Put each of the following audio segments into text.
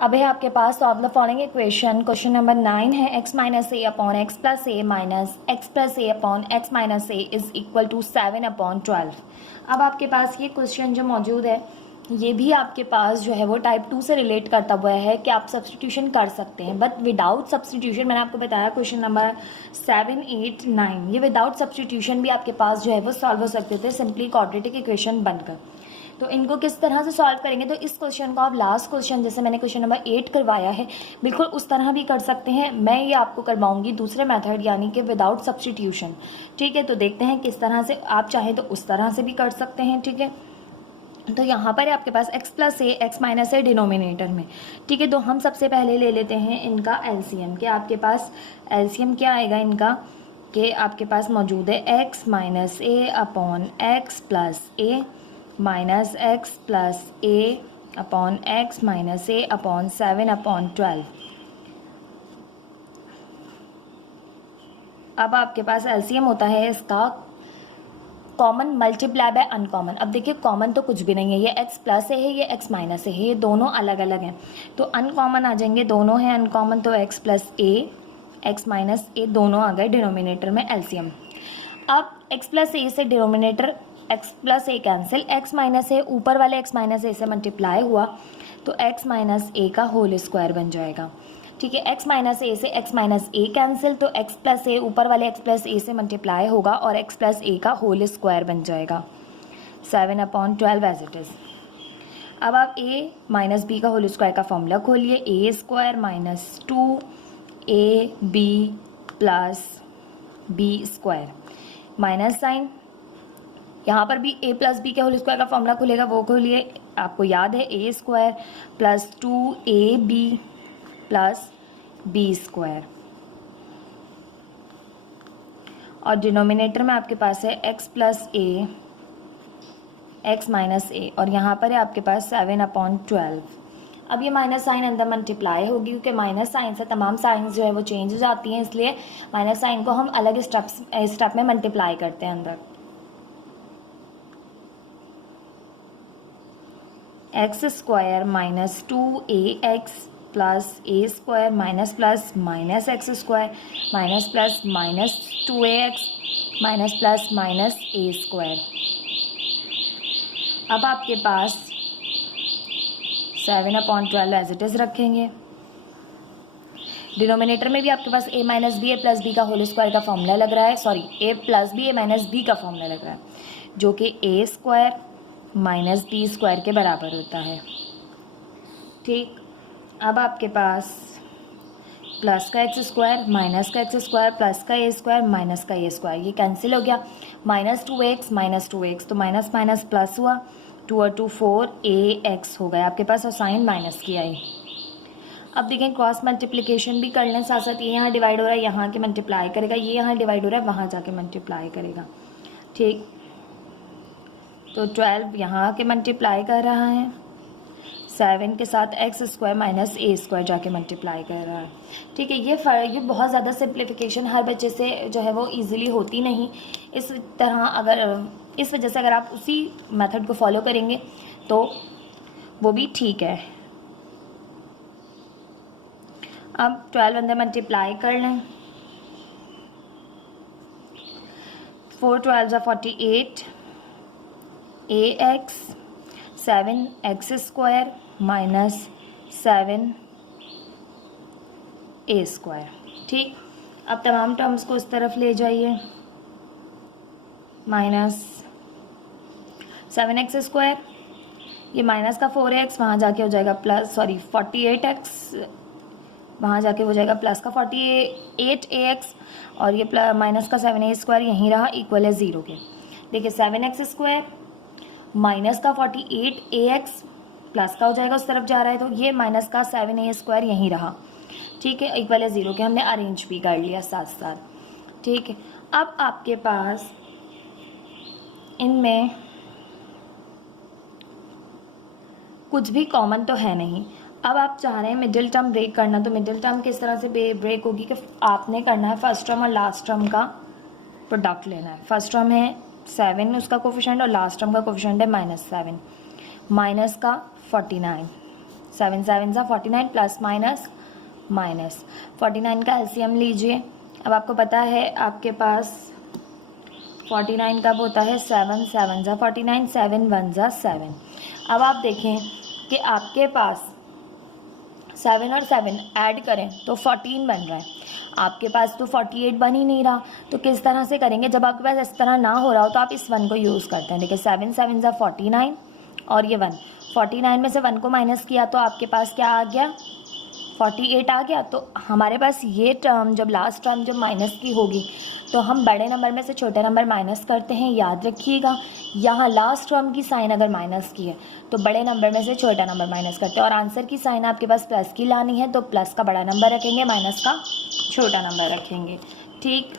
अब है आपके पास solve the following equation. Question number 9 है x minus A upon X plus A minus X plus A upon X minus A is equal to 7 upon 12। अब आपके पास ये question जो मौजूद है ये भी आपके पास जो है वो टाइप 2 से रिलेट करता हुआ है कि आप सब्सटीट्यूशन कर सकते हैं, बट विदाउट सब्सटीट्यूशन। मैंने आपको बताया क्वेश्चन नंबर 7, 8, 9 ये विदाउट सब्सटीट्यूशन भी आपके पास जो है वो सॉल्व हो सकते थे सिंपली क्वाड्रेटिक इक्वेशन बनकर। तो इनको किस तरह से सॉल्व करेंगे, तो इस क्वेश्चन को आप लास्ट क्वेश्चन जैसे मैंने क्वेश्चन नंबर 8 करवाया है बिल्कुल उस तरह भी कर सकते हैं। मैं ये आपको करवाऊंगी दूसरे मेथड यानी कि विदाउट सब्सटीट्यूशन। ठीक है, तो देखते हैं किस तरह से आप चाहें तो उस तरह से भी कर सकते हैं। ठीक है, तो यहाँ पर है आपके पास x plus A X minus A denominator में। ठीक है, तो हम सबसे पहले ले लेते हैं इनका एलसीएम। कि आपके पास एलसीएम क्या आएगा इनका, कि आपके पास मौजूद है x minus A upon X plus A minus X plus A upon X minus A upon 7 upon 12। अब आपके पास एलसीएम होता है इसका कॉमन मल्टीप्लाई बाय अनकॉमन। अब देखिए कॉमन तो कुछ भी नहीं है, ये x प्लस ए है ये x माइनस ए है, ये दोनों अलग अलग हैं। तो अनकॉमन आ जाएंगे, दोनों हैं अनकॉमन, तो x plus A X minus ए दोनों आ गए डिनोमिनेटर में एलसीएम। अब x प्लस ए से डिनोमिनेटर x प्लस ए कैंसिल, x माइनस ए ऊपर वाले x माइनस ए से मल्टीप्लाई हुआ तो x माइनस ए का होल स्क्वायर बन जाएगा। ठीक है, x माइनस ए से x माइनस ए कैंसिल, तो x प्लस ए ऊपर वाले x प्लस ए से मल्टीप्लाई होगा और x प्लस ए का होल स्क्वायर बन जाएगा 7 अपॉन 12 एज इट इज़। अब आप a माइनस बी का होल स्क्वायर का फॉर्मूला खोलिए, A square minus 2ab plus B square minus sign, यहाँ पर भी a प्लस बी के होल स्क्वायर का फॉर्मूला खुलेगा, वो खोलिए। आपको याद है A square plus 2ab plus B square, और डिनोमिनेटर में आपके पास है x plus A X minus A, और यहाँ पर है आपके पास 7 अपॉन 12। अब ये माइनस साइन अंदर मल्टीप्लाई होगी क्योंकि माइनस साइन से तमाम साइंस जो है वो चेंज हो जाती हैं, इसलिए माइनस साइन को हम अलग स्टेप में मल्टीप्लाई करते हैं अंदर। X square minus 2ax plus A square minus plus minus X square minus plus minus 2ax minus plus minus A square. अब आपके पास 7 अपॉन 12 एज इट इज़ रखेंगे। डिनोमिनेटर में भी आपके पास a minus B A plus B का whole square का फॉर्मूला लग रहा है, sorry a plus B A minus B का फॉर्मूला लग रहा है जो कि a square minus B square के बराबर होता है। ठीक, अब आपके पास प्लस का एक्स स्क्वायर माइनस का एक्स स्क्वायर प्लस का ए स्क्वायर माइनस का ए स्क्वायर, ये कैंसिल हो गया। माइनस 2x तो माइनस माइनस प्लस हुआ, 2 और 2 4ax हो गया आपके पास, और साइन माइनस की आई। अब देखें क्रॉस मल्टीप्लिकेशन भी कर लें साथ साथ, ये यहाँ डिवाइड हो रहा है यहाँ के मल्टीप्लाई करेगा, ये यहाँ डिवाइड हो रहा है वहाँ जाके मल्टीप्लाई करेगा। ठीक, तो 12 यहाँ के मल्टीप्लाई कर रहा है, 7 के साथ x square minus A square जाके मल्टीप्लाई कर रहा है। ठीक है, ये बहुत ज़्यादा सिंप्लीफिकेशन हर बच्चे से जो है वो इजीली होती नहीं। इस तरह इस वजह से अगर आप उसी मेथड को फॉलो करेंगे तो वो भी ठीक है। अब 12 अंदर मल्टीप्लाई कर लें, 4 12 48 ax 7x स्क्वायर माइनस 7 ए स्क्वायर। ठीक, अब तमाम टर्म्स को इस तरफ ले जाइए, माइनस 7x स्क्वायर, ये माइनस का 4x वहाँ जाके हो जाएगा प्लस, सॉरी 48x वहाँ जाके हो जाएगा प्लस का 48ax, और ये माइनस का 7a स्क्वायर यहीं रहा इक्वल है 0 के। देखिए 7x स्क्वायर माइनस का 48ax प्लस का हो जाएगा उस तरफ जा रहा है, तो ये माइनस का 7a स्क्वायर यहीं रहा। ठीक है, इक्वल है 0 के, हमने अरेंज भी कर लिया साथ साथ। ठीक है, अब आपके पास इनमें कुछ भी कॉमन तो है नहीं। अब आप चाह रहे हैं मिडिल टर्म ब्रेक करना, तो मिडिल टर्म किस तरह से ब्रेक होगी कि आपने करना है फर्स्ट टर्म और लास्ट टर्म का प्रोडक्ट लेना है। फर्स्ट टर्म है 7 उसका कोफिशिएंट और लास्ट टर्म का कोफिशिएंट है -7, माइनस का 49 7 7 सा 49 प्लस माइनस माइनस 49 का एलसीएम लीजिए। अब आपको पता है आपके पास 49 कब होता है, 7 7 सा 49, 7 1 सा 7। अब आप देखें कि आपके पास 7 और 7 ऐड करें तो 14 बन रहा है। आपके पास तो 48 बन ही नहीं रहा, तो किस तरह से करेंगे? जब आपके पास इस तरह ना हो रहा हो तो आप इस 1 को यूज़ करते हैं। देखिए 7 7 सा 49 और ये 1, 49 में से 1 को माइनस किया तो आपके पास क्या आ गया, 48 आ गया। तो हमारे पास ये टर्म जब लास्ट टर्म जब माइनस की होगी तो हम बड़े नंबर में से छोटे नंबर माइनस करते हैं। याद रखिएगा, यहाँ लास्ट टर्म की साइन अगर माइनस की है तो बड़े नंबर में से छोटा नंबर माइनस करते हैं। और आंसर की साइन आपके पास प्लस की लानी है तो प्लस का बड़ा नंबर रखेंगे, माइनस का छोटा नंबर रखेंगे। ठीक,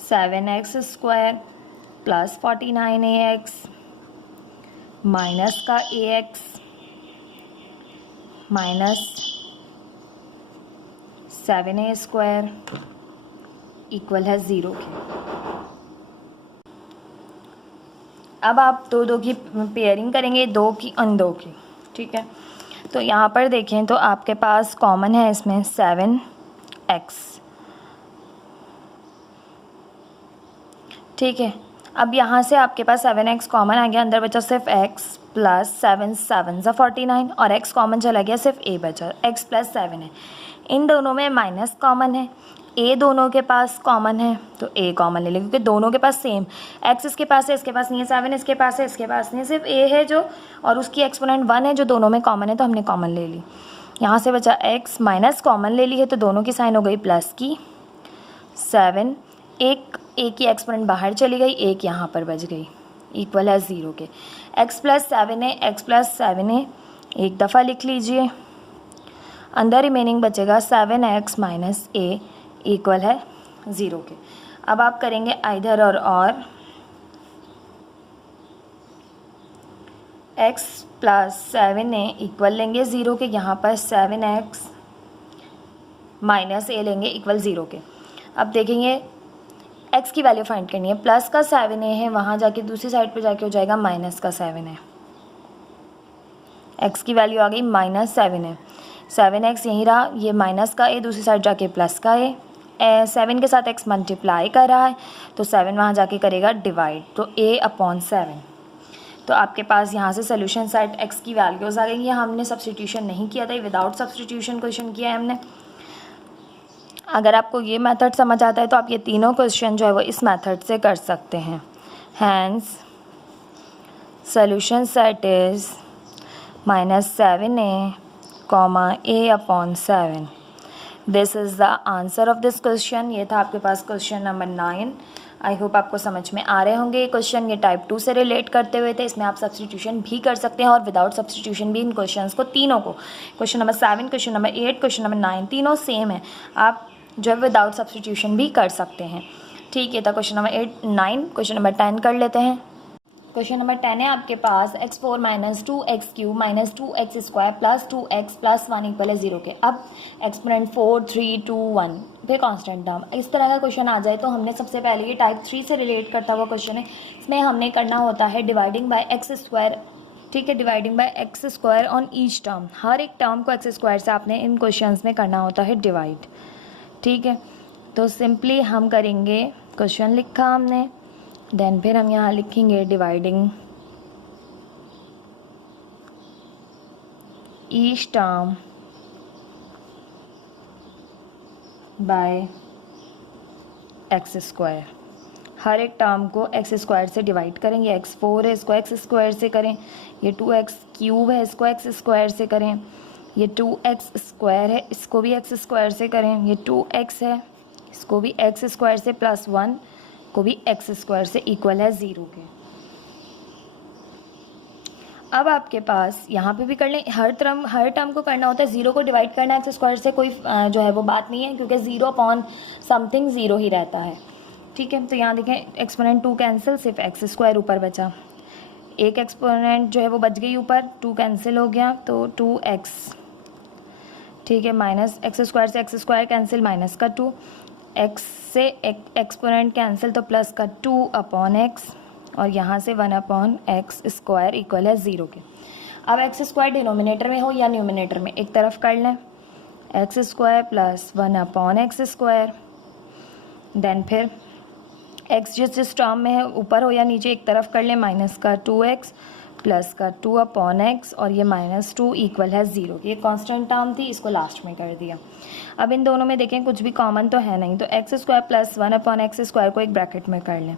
seven x square plus 49ax minus का ax minus 7a square equal है 0 के। अब आप दो की पेयरिंग करेंगे, 2 की और 2 की। ठीक है, तो यहाँ पर देखें तो आपके पास कॉमन है इसमें 7x। ठीक है, अब यहाँ से आपके पास 7x कॉमन आ गया, अंदर बचा सिर्फ x प्लस 7 7 सा 49 और x कॉमन चला गया, सिर्फ a बचा, x प्लस 7 है। इन दोनों में माइनस कॉमन है, a दोनों के पास कॉमन है तो a कॉमन ले लें क्योंकि दोनों के पास सेम, x इसके पास है, इसके पास नहीं है, 7 इसके पास है, इसके पास नहीं है, सिर्फ a है जो, और उसकी एक्सपोनेंट 1 है जो दोनों में कॉमन है तो हमने कॉमन ले ली। यहाँ से बचा x, माइनस कॉमन ले ली है तो दोनों की साइन हो गई प्लस की, 7 एक की एक्सपोनेंट बाहर चली गई, एक यहाँ पर बच गई, इक्वल है 0 के। x प्लस 7 है, x प्लस 7 है, एक दफ़ा लिख लीजिए, अंदर रिमेनिंग बचेगा 7x माइनस a इक्वल है 0 के। अब आप करेंगे आइदर और x प्लस 7a इक्वल लेंगे 0 के, यहाँ पर 7x माइनस a लेंगे इक्वल 0 के। अब देखेंगे x की वैल्यू फाइंड करनी है, प्लस का 7a है, वहाँ जाके दूसरी साइड पे जाके हो जाएगा माइनस का 7 है। x की वैल्यू आ गई माइनस 7 है, 7x यहीं रहा, ये माइनस का a दूसरी साइड जाके प्लस का a, 7 के साथ x मल्टीप्लाई कर रहा है तो 7 वहाँ जाके करेगा डिवाइड, तो a/7। तो आपके पास यहाँ से सोल्यूशन साइड x की वैल्यूज़ आ गई। ये हमने सब्स्टिट्यूशन नहीं किया था, विदाउट सब्स्टिट्यूशन क्वेश्चन किया है हमने। अगर आपको ये मेथड समझ आता है तो आप ये तीनों क्वेश्चन जो है वो इस मेथड से कर सकते हैं। Hence solution set is -7a, a/7। This is the answer of this question. ये था आपके पास क्वेश्चन नंबर 9। आई होप आपको समझ में आ रहे होंगे ये क्वेश्चन। ये टाइप 2 से रिलेट करते हुए थे, इसमें आप सब्स्टिट्यूशन भी कर सकते हैं और विदाउट सब्स्टिट्यूशन भी। इन क्वेश्चंस को तीनों को, question number 7, question number 8, question number 9, तीनों सेम है, आप जो है विदाउट सब्स्टिट्यूशन भी कर सकते हैं। ठीक है, तो क्वेश्चन नंबर 8 9, क्वेश्चन नंबर 10 कर लेते हैं। क्वेश्चन नंबर 10 है आपके पास x4 minus 2x³ minus 2x square plus 2x plus 1 equal है 0 के। अब एक्सपोनेंट 4 3 2 1 फिर कांस्टेंट टर्म, इस तरह का क्वेश्चन आ जाए तो हमने सबसे पहले, ये टाइप 3 से रिलेट करता हुआ क्वेश्चन है, इसमें हमने करना होता है डिवाइडिंग बाय एक्स स्क्वायर। ठीक है, dividing by x square on each term, हर एक टर्म को एक्स स्क्वायर से आपने इन क्वेश्चंस में करना होता है डिवाइड। ठीक है, तो सिंपली हम करेंगे, क्वेश्चन लिखा हमने, देन फिर हम यहाँ लिखेंगे dividing each term by x square. हर एक टर्म को एक्स स्क्वायर से डिवाइड करेंगे। x4 है, इसको एक्स स्क्वायर से करें, ये 2x³ है, इसको एक्स स्क्वायर से करें, ये 2x स्क्वायर है, इसको भी एक्स स्क्वायर से करें, ये 2x है, इसको भी एक्स स्क्वायर से, प्लस 1 को भी एक्स स्क्वायर से, इक्वल है 0 के। अब आपके पास यहाँ पे भी कर लें, हर टर्म को करना होता है, 0 को डिवाइड करना है एक्स स्क्वायर से, कोई जो है वो बात नहीं है क्योंकि 0/समथिंग 0 ही रहता है। ठीक है, तो यहाँ देखें एक्सपोनेंट 2 कैंसिल, सिर्फ एक्स स्क्वायर ऊपर बचा, एक एक्सपोनेंट जो है वो बच गई ऊपर, 2 कैंसिल हो गया तो 2x। ठीक है, माइनस एक्स स्क्वायर से एक्स स्क्वायर कैंसिल, माइनस का 2, x से एक्सपोनेंट कैंसिल, तो प्लस का 2/x और यहाँ से 1/x स्क्वायर इक्वल है 0 के। अब एक्स स्क्वायर डिनोमिनेटर में हो या न्यूमिनेटर में, एक तरफ कर लें, x square plus 1/x square, then फिर एक्स जिस टर्म में है ऊपर हो या नीचे एक तरफ कर लें, माइनस का 2x प्लस का 2/x और ये -2 इक्वल है 0। ये कांस्टेंट टर्म थी, इसको लास्ट में कर दिया। अब इन दोनों में देखें कुछ भी कॉमन तो है नहीं, तो x square plus 1/x square को एक ब्रैकेट में कर लें।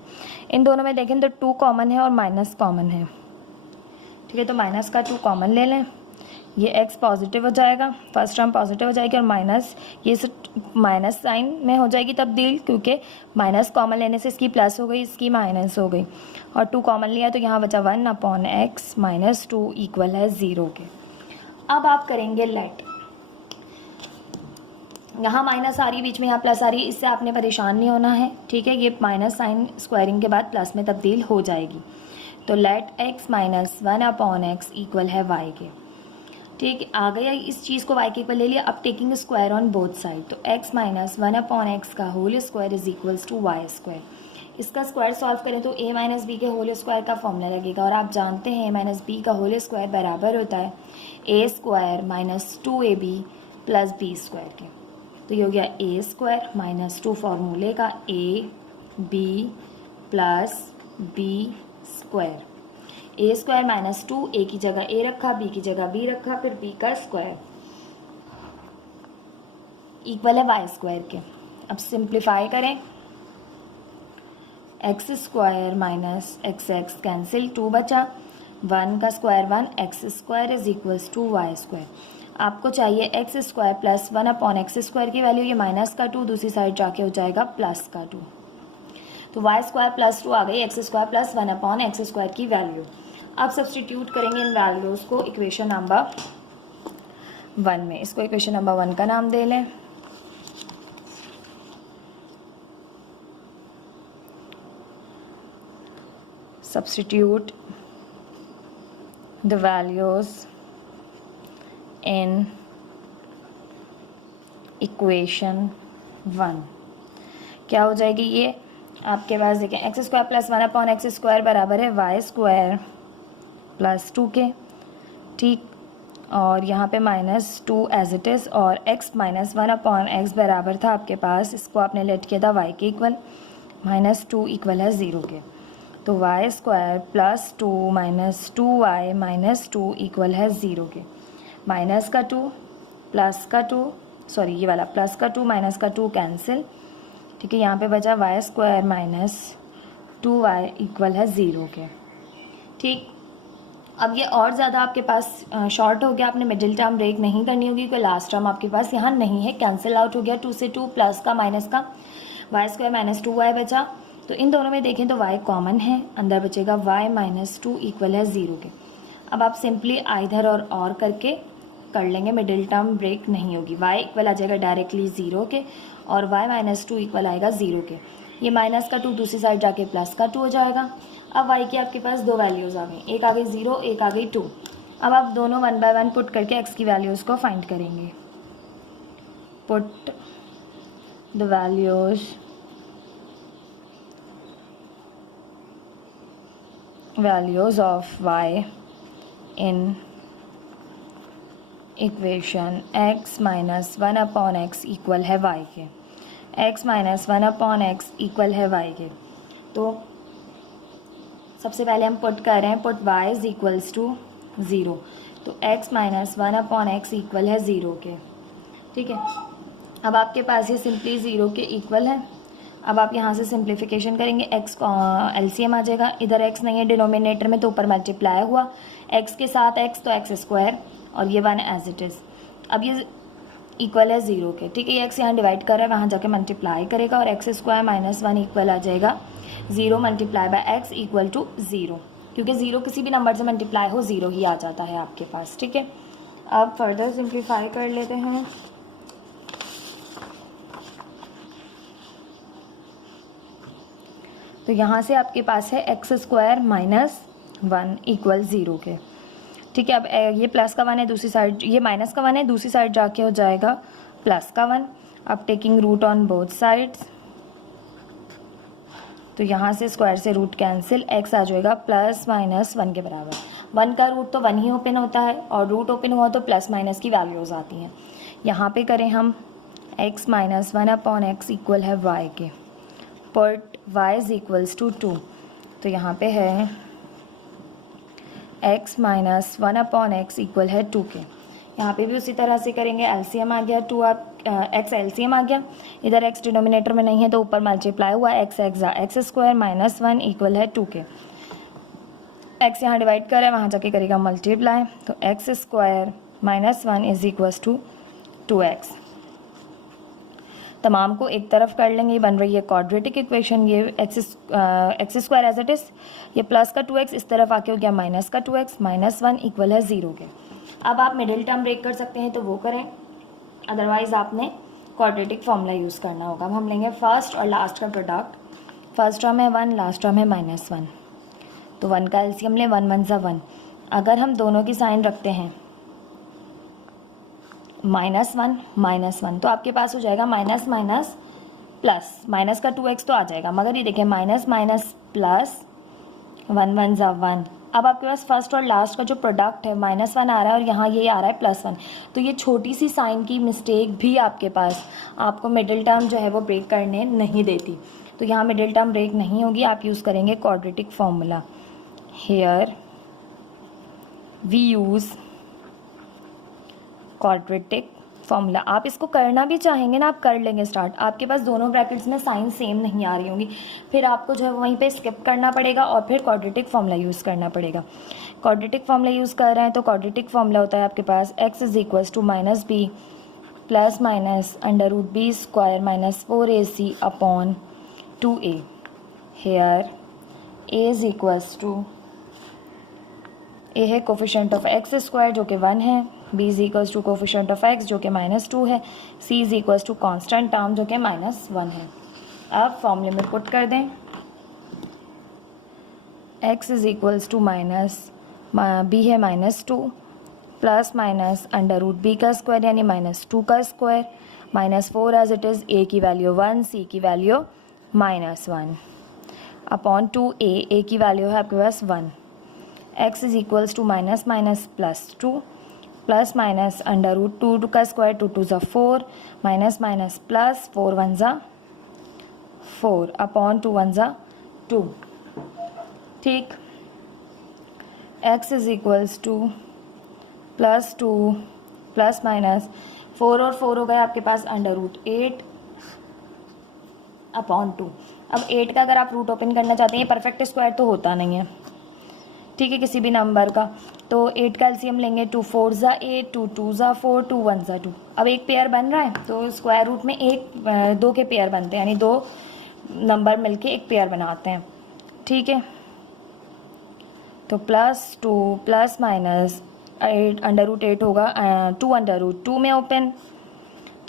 इन दोनों में देखें तो 2 कॉमन है और माइनस कॉमन है, ठीक है, तो माइनस का 2 कॉमन ले लें, ये x पॉजिटिव हो जाएगा, फर्स्ट टर्म पॉजिटिव हो जाएगी और माइनस ये माइनस साइन में हो जाएगी तब्दील, क्योंकि माइनस कॉमन लेने से इसकी प्लस हो गई, इसकी माइनस हो गई, और 2 कॉमन लिया तो यहाँ बचा 1/x -2 इक्वल है 0 के। अब आप करेंगे लेट, यहाँ माइनस आ रही है बीच में, यहाँ प्लस आ रही है, इससे आपने परेशान नहीं होना है, ठीक है, ये माइनस साइन स्क्वायरिंग के बाद प्लस में तब्दील हो जाएगी। तो let x minus 1/x equal है y के, ठीक, आ गया इस चीज़ को y के इक्वल ले लिया। अब taking square on both side, तो x माइनस 1/x का whole square is equals to y square. इसका स्क्वायर सॉल्व करें तो a माइनस बी के होल स्क्वायर का फॉर्मूला लगेगा, और आप जानते हैं a माइनस बी का होल स्क्वायर बराबर होता है a square minus 2ab plus B square के। तो ये हो गया a स्क्वायर माइनस 2 फार्मूले का ab plus B square, a square minus 2, a की जगह a रखा, b की जगह b रखा, फिर b का स्क्वायर इक्वल है वाई स्क्वायर के। अब सिंप्लीफाई करें, x square minus x cancel, 2 बचा, 1 का square 1, x square is equals to y square. आपको चाहिए x square plus 1/x square की वैल्यू, ये माइनस का 2 दूसरी साइड जाके हो जाएगा प्लस का 2, तो वाई स्क्वायर प्लस 2 आ गई x square plus 1/x square की वैल्यू। अब सब्सटीट्यूट करेंगे इन वैल्यूज़ को इक्वेशन नंबर 1 में, इसको इक्वेशन नंबर 1 का नाम दे लें। Substitute the values in equation 1, क्या हो जाएगी ये आपके पास, देखें x square plus 1/x square बराबर है वाई स्क्वायर प्लस 2 के, ठीक, और यहाँ पे -2 एज इट इज़, और x माइनस 1/x बराबर था आपके पास, इसको आपने लेट किया था y के इक्वल, -2 इक्वल है 0 के। तो y square plus 2 minus 2y minus 2 equal है 0 के। माइनस का 2 प्लस का 2, सॉरी ये वाला प्लस का 2 माइनस का 2 कैंसिल, ठीक है, यहाँ पे बचा Y square minus 2y equal है 0 के, ठीक। अब ये और ज़्यादा आपके पास शॉर्ट हो गया, आपने मिडिल टर्म ब्रेक नहीं करनी होगी, क्योंकि लास्ट टर्म आपके पास यहाँ नहीं है, कैंसिल आउट हो गया, 2 से 2 प्लस का माइनस का, वाई स्क्वायर माइनस 2y बचा। तो इन दोनों में देखें तो y कॉमन है, अंदर बचेगा y माइनस 2 इक्वल है 0 के। अब आप सिंपली आइधर और करके कर लेंगे, मिडिल टर्म ब्रेक नहीं होगी, y इक्वल आ जाएगा डायरेक्टली 0 के, और y माइनस 2 इक्वल आएगा 0 के। ये माइनस का 2 दूसरी साइड जाके प्लस का 2 हो जाएगा। अब y की आपके पास 2 वैल्यूज़ आ गई, एक आ गई 0, एक आ गई 2। अब आप दोनों 1 बाय 1 पुट करके x की वैल्यूज़ को फाइंड करेंगे। Put the values of y in equation x minus 1/x equal है y के, x माइनस 1/x इक्वल है y के। तो सबसे पहले हम पुट कर रहे हैं, put y is equals to 0, तो x माइनस 1/x इक्वल है 0 के, ठीक है। अब आपके पास ये सिंपली 0 के इक्वल है। अब आप यहाँ से सिंप्लीफिकेशन करेंगे, x को एलसीएम आ जाएगा, इधर x नहीं है डिनोमिनेटर में तो ऊपर मल्टीप्लाई हुआ, x के साथ x तो x स्क्वायर और ये 1 एज इट इज़। अब ये इक्वल है 0 के, ठीक है, ये x यहाँ डिवाइड कर रहा है, वहाँ जाके मल्टीप्लाई करेगा और x स्क्वायर माइनस 1 इक्वल आ जाएगा 0 multiply by x equal to 0, क्योंकि 0 किसी भी नंबर से मल्टीप्लाई हो 0 ही आ जाता है आपके पास, ठीक है। अब फर्दर सिंप्लीफाई कर लेते हैं। तो यहाँ से आपके पास है एक्स स्क्वायर माइनस 1 इक्वल 0 के, ठीक है। अब ये प्लस का 1 है, दूसरी साइड ये माइनस का 1 है, दूसरी साइड जाके हो जाएगा प्लस का 1। अब taking root on both sides, तो यहाँ से स्क्वायर से रूट कैंसिल, x आ जाएगा प्लस माइनस 1 के बराबर। 1 का रूट तो 1 ही ओपन होता है और रूट ओपन हुआ तो प्लस माइनस की वैल्यूज़ आती हैं। यहाँ पे करें हम x minus 1 upon x equal है y के, put y is equals to 2, तो यहाँ पे है x minus 1 upon x equal है 2 के। यहाँ पे भी उसी तरह से करेंगे, एलसीएम आ गया 2, आप x एलसीएम आ गया, इधर x डिनोमिनेटर में नहीं है तो ऊपर मल्टीप्लाई हुआ, x स्क्वायर माइनस 1 इक्वल है 2 के। x यहाँ डिवाइड कर रहा है, वहाँ जाके करेगा मल्टीप्लाई, तो x square minus 1 is equals to 2x। तमाम को एक तरफ कर लेंगे, ये बन रही है क्वाड्रेटिक इक्वेशन। ये x square as it is, ये प्लस का 2x इस तरफ आके हो गया माइनस का 2x, माइनस 1 इक्वल है 0 के। अब आप मिडिल टर्म ब्रेक कर सकते हैं तो वो करें, अदरवाइज़ आपने क्वाड्रेटिक फॉर्मूला यूज़ करना होगा। अब हम लेंगे फर्स्ट और लास्ट का प्रोडक्ट, फर्स्ट टर्म है 1, लास्ट टर्म है माइनस 1, तो 1 का एलसीएम लें, 1 1 ज़ा 1। अगर हम दोनों की साइन रखते हैं माइनस 1 तो आपके पास हो जाएगा माइनस माइनस प्लस, माइनस का 2x तो आ जाएगा, मगर ये देखें माइनस माइनस प्लस, 1 1 ज़ा 1। अब आपके पास फर्स्ट और लास्ट का जो प्रोडक्ट है माइनस 1 आ रहा है और यहाँ ये आ रहा है प्लस 1, तो ये छोटी सी साइन की मिस्टेक भी आपके पास आपको मिडिल टर्म जो है वो ब्रेक करने नहीं देती। तो यहाँ मिडिल टर्म ब्रेक नहीं होगी, आप यूज़ करेंगे quadratic formula. Here we use quadratic formula. आप इसको करना भी चाहेंगे ना, आप कर लेंगे स्टार्ट, आपके पास दोनों ब्रैकेट्स में साइन सेम नहीं आ रही होंगी, फिर आपको जो है वहीं पे स्किप करना पड़ेगा और फिर क्वाड्रेटिक फॉर्मूला यूज़ करना पड़ेगा। क्वाड्रेटिक फॉर्मूला यूज़ कर रहे हैं तो क्वाड्रेटिक फॉर्मूला होता है आपके पास x is equals to minus b plus minus under root b square minus 4ac upon 2a। Here a is equals to, a है कोफिशिएंट ऑफ x स्क्वायर जो कि 1 है, b is equals to coefficient of x जो कि -2 है, c is equals to constant term जो कि -1 है। अब फॉर्मूले में पुट कर दें, x is equals to minus b है -2 plus minus under root b का स्क्वायर यानी -2 का square, -4 as it is, a की वैल्यू 1, c की वैल्यू -1 अपॉन 2a की वैल्यू है आपके पास 1। x is equals to minus minus plus 2 plus minus under root 2 का स्क्वायर, 2 2 ज़ा 4 माइनस माइनस प्लस 4 1 ज़ा 4 अपॉन 2 1 ज़ा 2। ठीक, x is equals two plus 2 plus minus 4 और 4 हो गया आपके पास अंडर रूट 8 अपॉन 2। अब 8 का अगर आप रूट ओपन करना चाहते हैं, ये परफेक्ट स्क्वायर तो होता नहीं है, ठीक है, किसी भी नंबर का, तो 8 का एलसीएम लेंगे, 2 4 ज़ा 8, 2 2 ज़ा 4, 2 1 ज़ा 2। अब एक पेयर बन रहा है तो स्क्वायर रूट में 2 के पेयर बनते हैं, यानी 2 नंबर मिलके एक पेयर बनाते हैं, ठीक है। तो plus 2 plus minus 8 under root 8 होगा 2 अंडर रूट 2 में ओपन,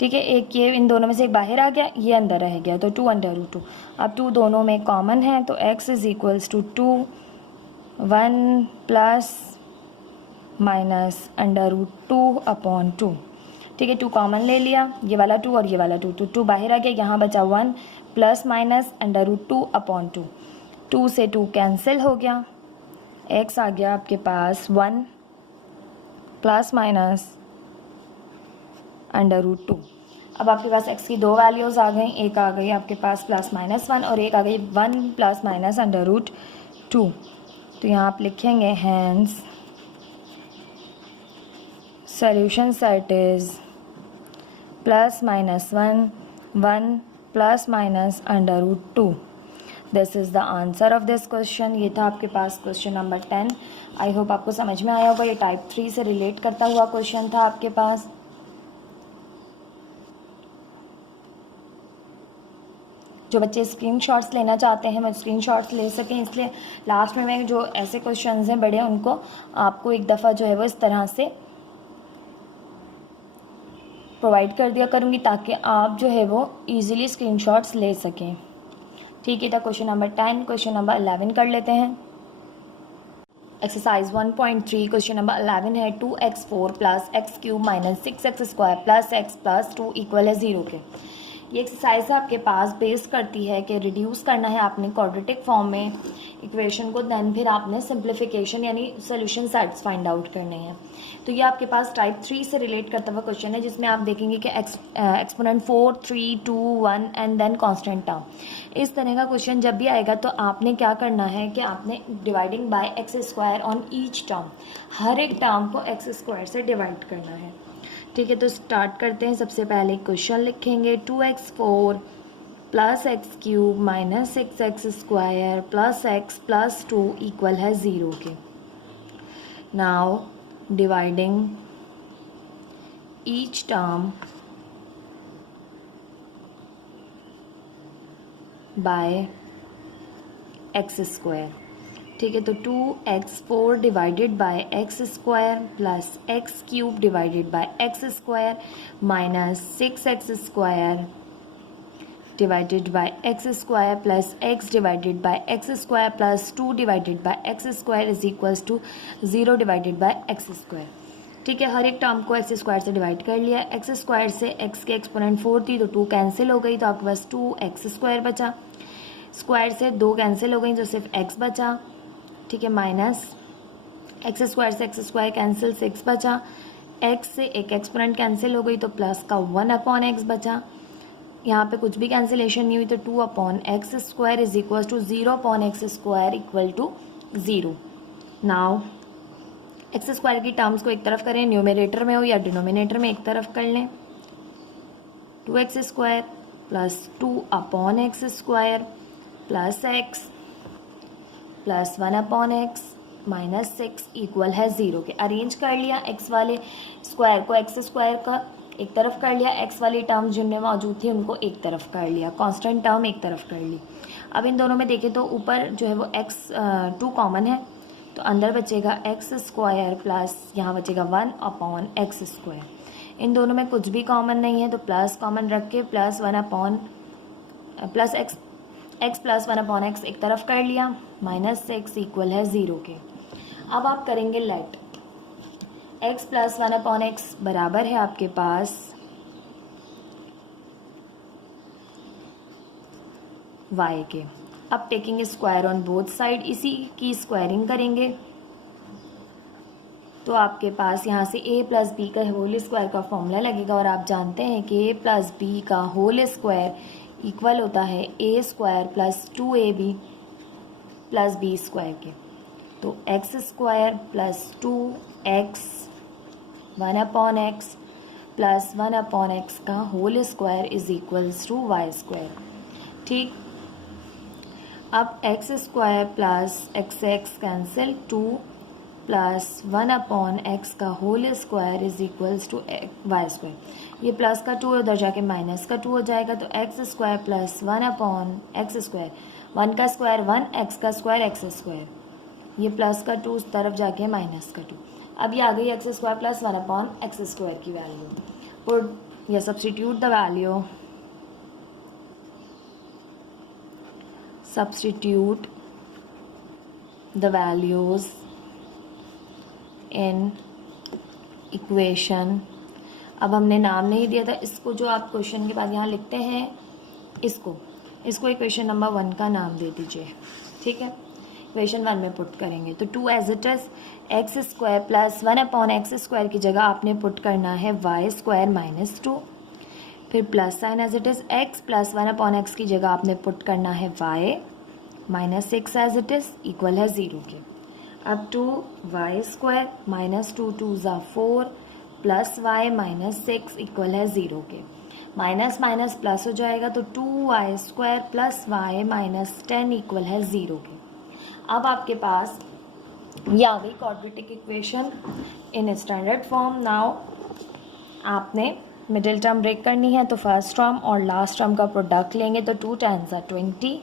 ठीक है, एक ये इन दोनों में से एक बाहर आ गया, ये अंदर रह गया, तो 2 अंडर रूट 2। अब 2 दोनों में कॉमन है तो x is equals to 2 1 plus minus under root 2 upon 2, ठीक है, 2 कॉमन ले लिया, ये वाला 2 और ये वाला 2, तो 2 बाहर आ गया, यहाँ बचा 1 plus minus under root 2 upon 2, 2 से 2 कैंसिल हो गया, x आ गया आपके पास 1 प्लस माइनस अंडर रूट 2। अब आपके पास x की 2 वैल्यूज़ आ गई, एक आ गई आपके पास प्लस माइनस 1 और एक आ गई 1 प्लस माइनस अंडर रूट 2। तो यहाँ आप लिखेंगे hence solution set is plus minus 1 1 plus minus under root 2। This is the answer of this question. ये था आपके पास क्वेश्चन नंबर 10। आई होप आपको समझ में आया होगा, ये टाइप 3 से रिलेट करता हुआ क्वेश्चन था आपके पास। जो बच्चे स्क्रीनशॉट्स लेना चाहते हैं वो स्क्रीनशॉट्स ले सकें, इसलिए लास्ट में मैं जो ऐसे क्वेश्चंस हैं बड़े, उनको आपको एक दफ़ा जो है वो इस तरह से प्रोवाइड कर दिया करूँगी ताकि आप जो है वो इजीली स्क्रीनशॉट्स ले सकें, ठीक है। था क्वेश्चन नंबर 10। क्वेश्चन नंबर 11 कर लेते हैं। एक्सरसाइज 1.3 क्वेश्चन नंबर 11 है 2x4 plus x³ minus 6x² plus x plus 2 equal है 0 के। ये एक्सरसाइज आपके पास बेस करती है कि रिड्यूस करना है आपने क्वाड्रेटिक फॉर्म में इक्वेशन को, देन फिर आपने सिंप्लीफिकेशन यानी सोल्यूशन सेट्स फाइंड आउट करने हैं। तो ये आपके पास टाइप 3 से रिलेट करता हुआ क्वेश्चन है, जिसमें आप देखेंगे कि exponent 4, 3, 2, 1 and then constant term. इस तरह का क्वेश्चन जब भी आएगा तो आपने क्या करना है कि आपने dividing by x square on each term, हर एक टर्म को एक्स स्क्वायर से डिवाइड करना है। ठीक है, तो स्टार्ट करते हैं। सबसे पहले क्वेश्चन लिखेंगे 2x4 plus x cube minus 6x square plus x plus 2 equal है 0 के। Now dividing each term by x square. ठीक है, तो 2x4 divided by x square plus x cube divided by x square minus 6x square divided by x square plus x divided by x square plus 2 divided by x square is equals to 0 divided by x square. ठीक है, हर एक term को x square से divide कर लिया। X square से x के exponent 4 थी तो 2 कैंसिल हो गई, तो आपके पास 2x स्क्वायर बचा। स्क्वायर से 2 कैंसिल हो गई तो सिर्फ x बचा। ठीक है, माइनस एक्स स्क्वायर से एक्स स्क्वायर कैंसिल 6 बचा। x से एक एक्सपोनेंट कैंसिल हो गई तो प्लस का 1/x बचा। यहाँ पे कुछ भी कैंसिलेशन नहीं हुई तो 2/x square is equal to 0/x square equal to 0। Now x square की टर्म्स को एक तरफ करें, न्यूमरेटर में हो या डिनोमिनेटर में एक तरफ कर लें। 2x square plus 2/x square plus x plus 1/x minus 6 equal है 0 के। अरेंज कर लिया, x वाले स्क्वायर को एक्स स्क्वायर का एक तरफ कर लिया, x वाली टर्म जिनमें मौजूद थी उनको एक तरफ कर लिया, कांस्टेंट टर्म एक तरफ कर ली। अब इन दोनों में देखें तो ऊपर जो है वो x 2 कॉमन है, तो अंदर बचेगा एक्स स्क्वायर प्लस यहाँ बचेगा 1/x स्क्वायर। इन दोनों में कुछ भी कॉमन नहीं है तो प्लस कॉमन रख के प्लस x प्लस 1/x एक तरफ कर लिया, माइनस 6 इक्वल है 0 के। अब आप करेंगे लेट x प्लस 1/x बराबर है आपके पास y के। अब taking square on both side, इसी की स्क्वायरिंग करेंगे तो आपके पास यहाँ से a प्लस बी का होल स्क्वायर का फॉर्मूला लगेगा, और आप जानते हैं कि a प्लस बी का होल स्क्वायर इक्वल होता है a square plus 2ab plus B square के। तो x square plus 2x 1/x plus 1/x का whole square is equals to y square. ठीक, अब x square plus x cancel 2 plus 1/x का whole square is equals to y square. ये plus का 2 उधर जाके माइनस का 2 हो जाएगा, तो x square plus 1/x square, 1 का स्क्वायर 1, x का स्क्वायर x स्क्वायर, ये प्लस का 2 उस तरफ जाके माइनस का 2। अब ये आ गई x square plus 1/x square की वैल्यू। पुट या substitute the value, substitute the values in equation. अब हमने नाम नहीं दिया था इसको, जो आप क्वेश्चन के बाद यहाँ लिखते हैं इसको इक्वेशन नंबर 1 का नाम दे दीजिए। ठीक है, इक्वेशन 1 में पुट करेंगे तो 2 as it is x square plus 1/x square की जगह आपने पुट करना है वाई स्क्वायर माइनस 2, फिर plus sign as it is x plus 1/x की जगह आपने पुट करना है y minus 6 as it is equal है 0 के। अब 2y स्क्वायर माइनस 2 2 ज़ा 4 प्लस y माइनस 6 इक्वल है 0 के। माइनस माइनस प्लस हो जाएगा तो 2y square plus y minus 10 equal है 0 के। अब आपके पास ये आ गई quadratic equation in standard form. Now आपने मिडिल टर्म ब्रेक करनी है तो फर्स्ट टर्म और लास्ट टर्म का प्रोडक्ट लेंगे, तो 2 10 ज़ा 20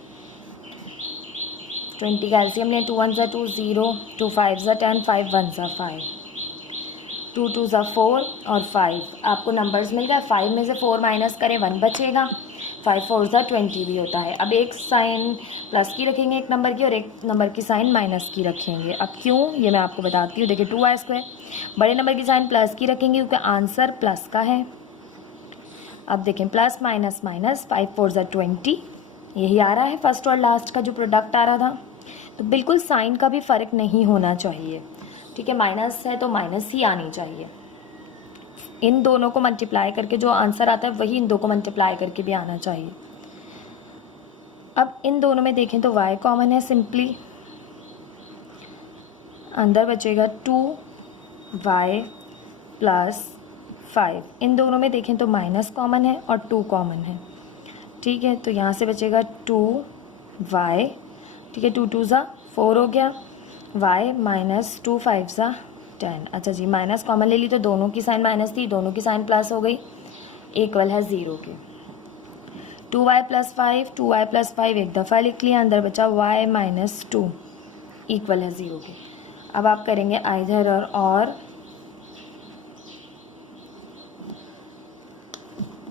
का एलसीएम लें, 2 1 ज़ा 2 0, 2 5 ज़ा 10, 5 1 ज़ा 5, 2 2 ज़ा 4 और 5 आपको नंबर्स मिल गए। 5 में से 4 माइनस करें 1 बचेगा, 5 4 ज़ा 20 भी होता है। अब एक साइन प्लस की रखेंगे एक नंबर की और एक नंबर की साइन माइनस की रखेंगे। अब क्यों ये मैं आपको बताती हूँ। देखिए 2y स्क्वायर बड़े नंबर की साइन प्लस की रखेंगे क्योंकि आंसर प्लस का है, अब देखें प्लस माइनस माइनस, 5 4 ज़ा 20, यही आ रहा है फर्स्ट और लास्ट का जो प्रोडक्ट आ रहा था। तो बिल्कुल साइन का भी फ़र्क नहीं होना चाहिए, ठीक है। माइनस है तो माइनस ही आनी चाहिए। इन दोनों को मल्टीप्लाई करके जो आंसर आता है वही इन दो को मल्टीप्लाई करके भी आना चाहिए। अब इन दोनों में देखें तो y कॉमन है, सिंपली अंदर बचेगा 2y प्लस 5। इन दोनों में देखें तो माइनस कॉमन है और 2 कॉमन है, ठीक है। तो यहाँ से बचेगा 2y, ठीक है। 2 2 ज़ा 4 हो गया, y माइनस 2 5 ज़ा 10। अच्छा जी, माइनस कॉमन ले ली तो दोनों की साइन माइनस थी, दोनों की साइन प्लस हो गई, इक्वल है 0 के। 2y प्लस 5, 2y प्लस 5 एक दफ़ा लिख लिया, अंदर बचा y माइनस 2 इक्वल है 0 के। अब आप करेंगे आइदर और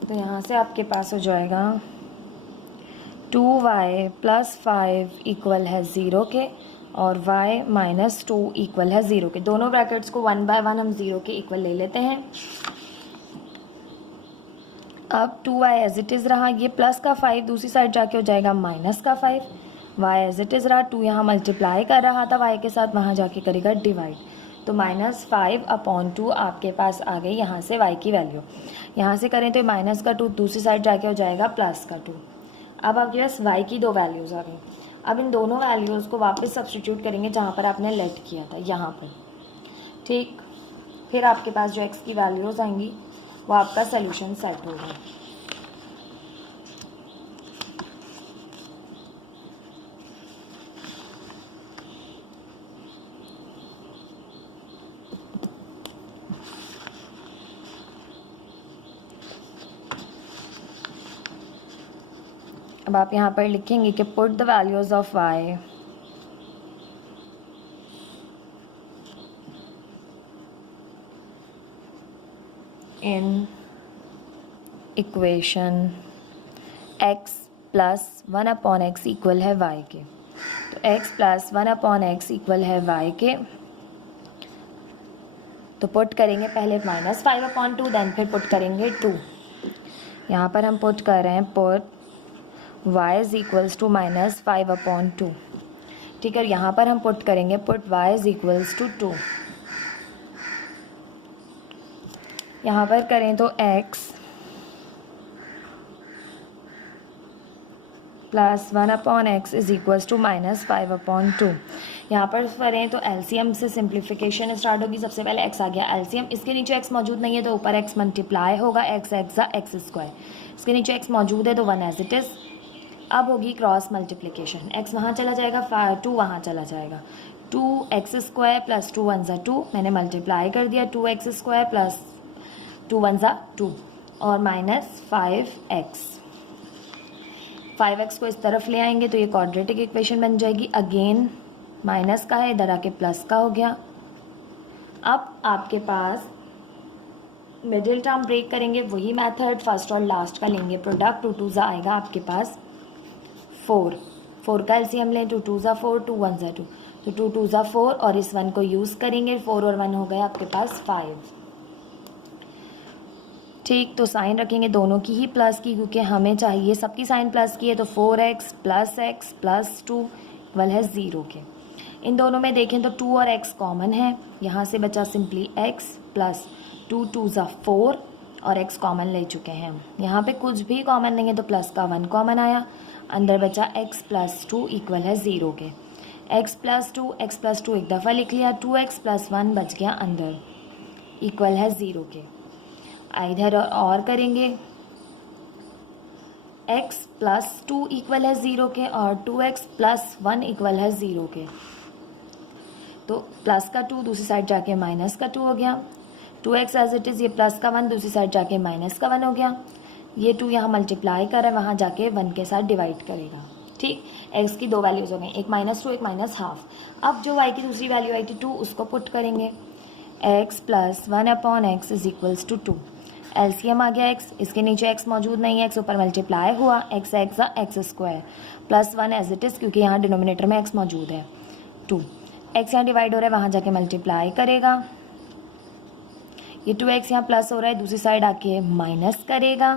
तो यहाँ से आपके पास हो जाएगा 2y प्लस 5 इक्वल है 0 के और y माइनस 2 इक्वल है 0 के। दोनों ब्रैकेट्स को 1 बाय 1 हम 0 के इक्वल ले लेते हैं। अब 2y एज इट इज़ रहा, ये प्लस का 5 दूसरी साइड जाके हो जाएगा माइनस का 5। y एज इट इज़ रहा, 2 यहाँ मल्टीप्लाई कर रहा था y के साथ, वहाँ जाके करेगा डिवाइड। तो -5/2 आपके पास आ गई यहाँ से y की वैल्यू। यहाँ से करें तो माइनस का 2 दूसरी साइड जाके हो जाएगा प्लस का 2। अब आपके पास y की 2 वैल्यूज़ आ गई। अब इन दोनों वैल्यूज़ को वापस सब्स्टिट्यूट करेंगे जहाँ पर आपने लेट किया था, यहाँ पर, ठीक। फिर आपके पास जो x की वैल्यूज़ आएंगी वो आपका सोल्यूशन सेट होगा। अब आप यहाँ पर लिखेंगे कि put the values of y in equation x plus 1/x equal है y के। तो x प्लस 1/x इक्वल है y के, तो पुट करेंगे पहले -5/2, देन फिर पुट करेंगे 2। यहाँ पर हम पुट कर रहे हैं put y is equals to -5/2, ठीक है। यहाँ पर हम पुट करेंगे put y is equals to 2। यहाँ पर करें तो x plus 1/x is equals to -5/2। यहाँ पर करें तो एलसीएम से सिंप्लीफिकेशन स्टार्ट होगी। सबसे पहले x आ गया एलसीएम, इसके नीचे x मौजूद नहीं है तो ऊपर x मल्टीप्लाई होगा, x x स्क्वायर। इसके नीचे x मौजूद है तो 1 एज इट इज़। अब होगी क्रॉस मल्टीप्लिकेशन, x वहाँ चला जाएगा, 2 वहाँ चला जाएगा। 2x स्क्वायर प्लस 2 1 ज़ा 2, मैंने मल्टीप्लाई कर दिया, 2x स्क्वायर प्लस 2 1 ज़ा 2 और माइनस 5x को इस तरफ ले आएंगे तो ये क्वाड्रेटिक इक्वेशन बन जाएगी। अगेन माइनस का है, इधर आके प्लस का हो गया। अब आपके पास मिडिल टर्म ब्रेक करेंगे, वही मेथड फर्स्ट और लास्ट का लेंगे प्रोडक्ट। 2 2 ज़ा आएगा आपके पास 4 का एलसीएम लें, 2 2 ज़ा 4, 2 1 ज़ा 2, तो 2 2 ज़ा 4 और इस 1 को यूज़ करेंगे, 4 और 1 हो गया आपके पास 5, ठीक। तो साइन रखेंगे दोनों की ही प्लस की, क्योंकि हमें चाहिए सबकी साइन प्लस की है। तो 4x plus x plus 2 equal है 0 के। इन दोनों में देखें तो 2 और x कॉमन है, यहाँ से बचा सिंपली x प्लस 2 2 ज़ा 4 और x कॉमन ले चुके हैं हम। यहाँ पे कुछ भी कॉमन नहीं है तो प्लस का 1 कॉमन आया, अंदर बचा x प्लस 2 इक्वल है 0 के। x प्लस 2 एक दफ़ा लिख लिया, 2x प्लस 1 बच गया अंदर, इक्वल है 0 के। इधर और करेंगे, x प्लस 2 इक्वल है 0 के और 2x प्लस 1 इक्वल है 0 के। तो प्लस का 2 दूसरी साइड जाके माइनस का 2 हो गया, 2x एज इट इज़, ये प्लस का 1 दूसरी साइड जाके माइनस का 1 हो गया। ये 2 यहाँ मल्टीप्लाई कर रहा है, वहाँ जाके 1 के साथ डिवाइड करेगा, ठीक। x की 2 वैल्यूज़ हो गई, एक -2 एक -1/2। अब जो y की दूसरी वैल्यू आई थी 2, उसको पुट करेंगे, x plus 1/x is equals to 2। LCM आ गया x, इसके नीचे x मौजूद नहीं है, x ऊपर मल्टीप्लाई हुआ, x x square plus 1 as it is, क्योंकि यहाँ डिनोमिनेटर में x मौजूद है 2। x यहाँ डिवाइड हो रहा है, वहाँ जाके मल्टीप्लाई करेगा, ये 2x यहाँ प्लस हो रहा है, दूसरी साइड आके माइनस करेगा,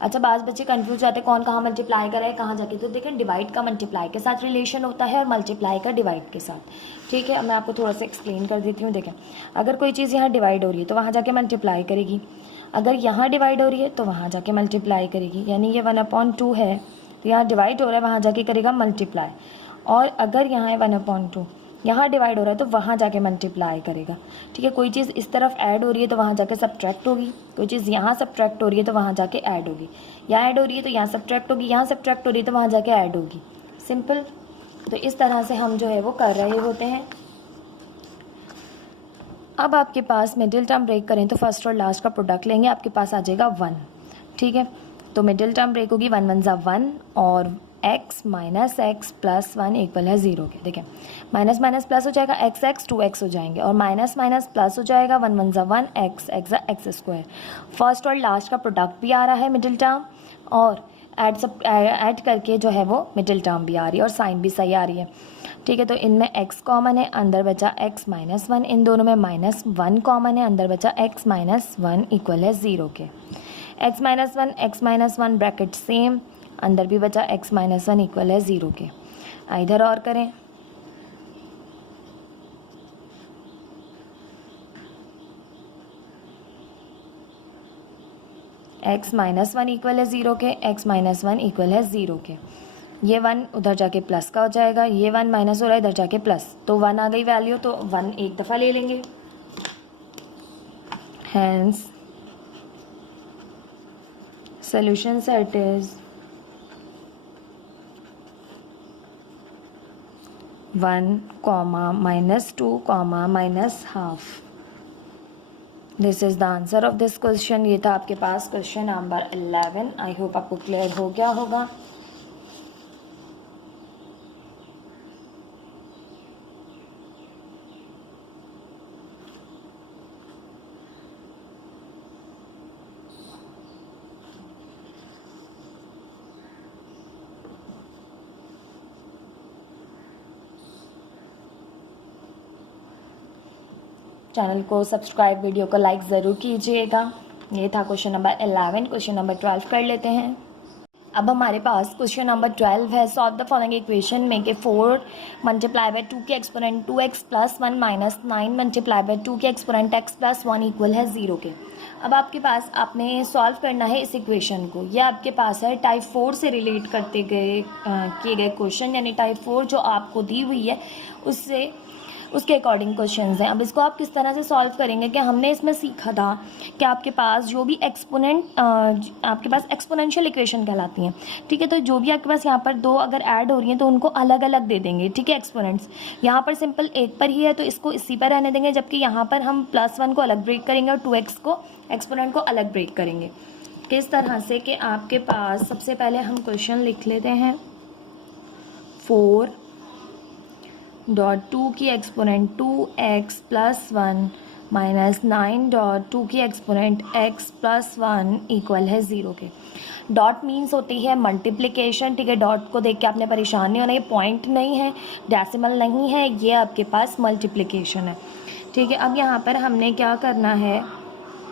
अच्छा, बाज़ बच्चे कंफ्यूज जाते हैं कौन कहाँ मल्टीप्लाई करा है कहाँ जाके, तो देखें डिवाइड का मल्टीप्लाई के साथ रिलेशन होता है और मल्टीप्लाई का डिवाइड के साथ। ठीक है, मैं आपको थोड़ा सा एक्सप्लेन कर देती हूँ। देखें, अगर कोई चीज़ यहाँ डिवाइड हो रही है तो वहाँ जाके मल्टीप्लाई करेगी, अगर यहाँ डिवाइड हो रही है तो वहाँ जाके मल्टीप्लाई करेगी। यानी ये 1/2 है तो यहाँ डिवाइड हो रहा है, वहाँ जाके करेगा मल्टीप्लाई। और अगर यहाँ है 1/2, यहाँ डिवाइड हो रहा है तो वहाँ जाके मल्टीप्लाई करेगा। ठीक है, कोई चीज़ इस तरफ ऐड हो रही है तो वहाँ जाके सब्ट्रैक्ट होगी, कोई चीज़ यहाँ सब्ट्रैक्ट हो रही है तो वहाँ जाके ऐड होगी, यहाँ ऐड हो रही है तो यहाँ सब्ट्रैक्ट होगी, यहाँ सब्ट्रैक्ट हो रही है तो वहाँ जाके ऐड होगी। सिंपल। तो इस तरह से हम जो है वो कर रहे होते हैं। अब आपके पास मिडिल टर्म ब्रेक करें तो फर्स्ट और लास्ट का प्रोडक्ट लेंगे, आपके पास आ जाएगा 1। ठीक है, तो मिडिल टर्म ब्रेक होगी 1 1 = 1 और x minus X plus 1 equal है 0 के। देखें, माइनस माइनस प्लस हो जाएगा, एक्स एक्स 2x हो जाएंगे और माइनस माइनस प्लस हो जाएगा, 1 1 = 1 x x x square. First और लास्ट का प्रोडक्ट भी आ रहा है मिडिल टर्म, और ऐड करके जो है वो मिडिल टर्म भी आ रही है और साइन भी सही आ रही है। ठीक है, तो इनमें x कॉमन है, अंदर बचा x माइनस 1, इन दोनों में -1 कॉमन है, अंदर बचा x माइनस 1 इक्वल है 0 के। x माइनस 1 ब्रैकेट सेम, अंदर भी बचा x माइनस 1 इक्वल है 0 के। इधर और करें, x माइनस 1 इक्वल है 0 के, x माइनस 1 इक्वल है 0 के। ये 1 उधर जाके प्लस का हो जाएगा, ये 1 माइनस हो रहा है इधर जाके प्लस, तो 1 आ गई वैल्यू, तो 1 एक दफ़ा ले लेंगे। Hence solution set is 1, -2, -1/2. This is the answer of this question. ये था आपके पास क्वेश्चन नंबर 11। आई होप आपको क्लियर हो गया होगा। चैनल को सब्सक्राइब, वीडियो को लाइक ज़रूर कीजिएगा। ये था क्वेश्चन नंबर 11। क्वेश्चन नंबर 12 कर लेते हैं। अब हमारे पास क्वेश्चन नंबर 12 है, सॉल्व द फॉलोइंग इक्वेशन में के 4 मल्टीप्लाई बाय 2 के एक्सपोनेंट 2x + 1 - 9 मल्टीप्लाई बाय 2 के एक्सपोनेंट x + 1 इक्वल है 0 के। अब आपके पास आपने सॉल्व करना है इस इक्वेशन को। यह आपके पास है टाइप 4 से रिलेट करते गए किए गए क्वेश्चन, यानी टाइप 4 जो आपको दी हुई है उसके अकॉर्डिंग क्वेश्चंस हैं। अब इसको आप किस तरह से सॉल्व करेंगे कि हमने इसमें सीखा था कि आपके पास जो भी आपके पास एक्सपोनेंशियल इक्वेशन कहलाती हैं। ठीक है, तो जो भी आपके पास यहाँ पर 2 अगर ऐड हो रही हैं तो उनको अलग अलग दे देंगे। ठीक है, एक्सपोनेंट्स यहाँ पर सिंपल एक पर ही है तो इसको इसी पर रहने देंगे, जबकि यहाँ पर हम +1 को अलग ब्रेक करेंगे और 2x को एक्सपोनेंट को अलग ब्रेक करेंगे। किस तरह से कि आपके पास सबसे पहले हम क्वेश्चन लिख लेते हैं 4.2 की एक्सपोनेंट 2x + 1 - 9.2 की एक्सपोनेंट x + 1 इक्वल है 0 के। डॉट मीन्स होती है मल्टीप्लिकेशन। ठीक है, डॉट को देख के आपने परेशान नहीं होना, ये पॉइंट नहीं है, डेसिमल नहीं है, ये आपके पास मल्टीप्लिकेशन है। ठीक है, अब यहाँ पर हमने क्या करना है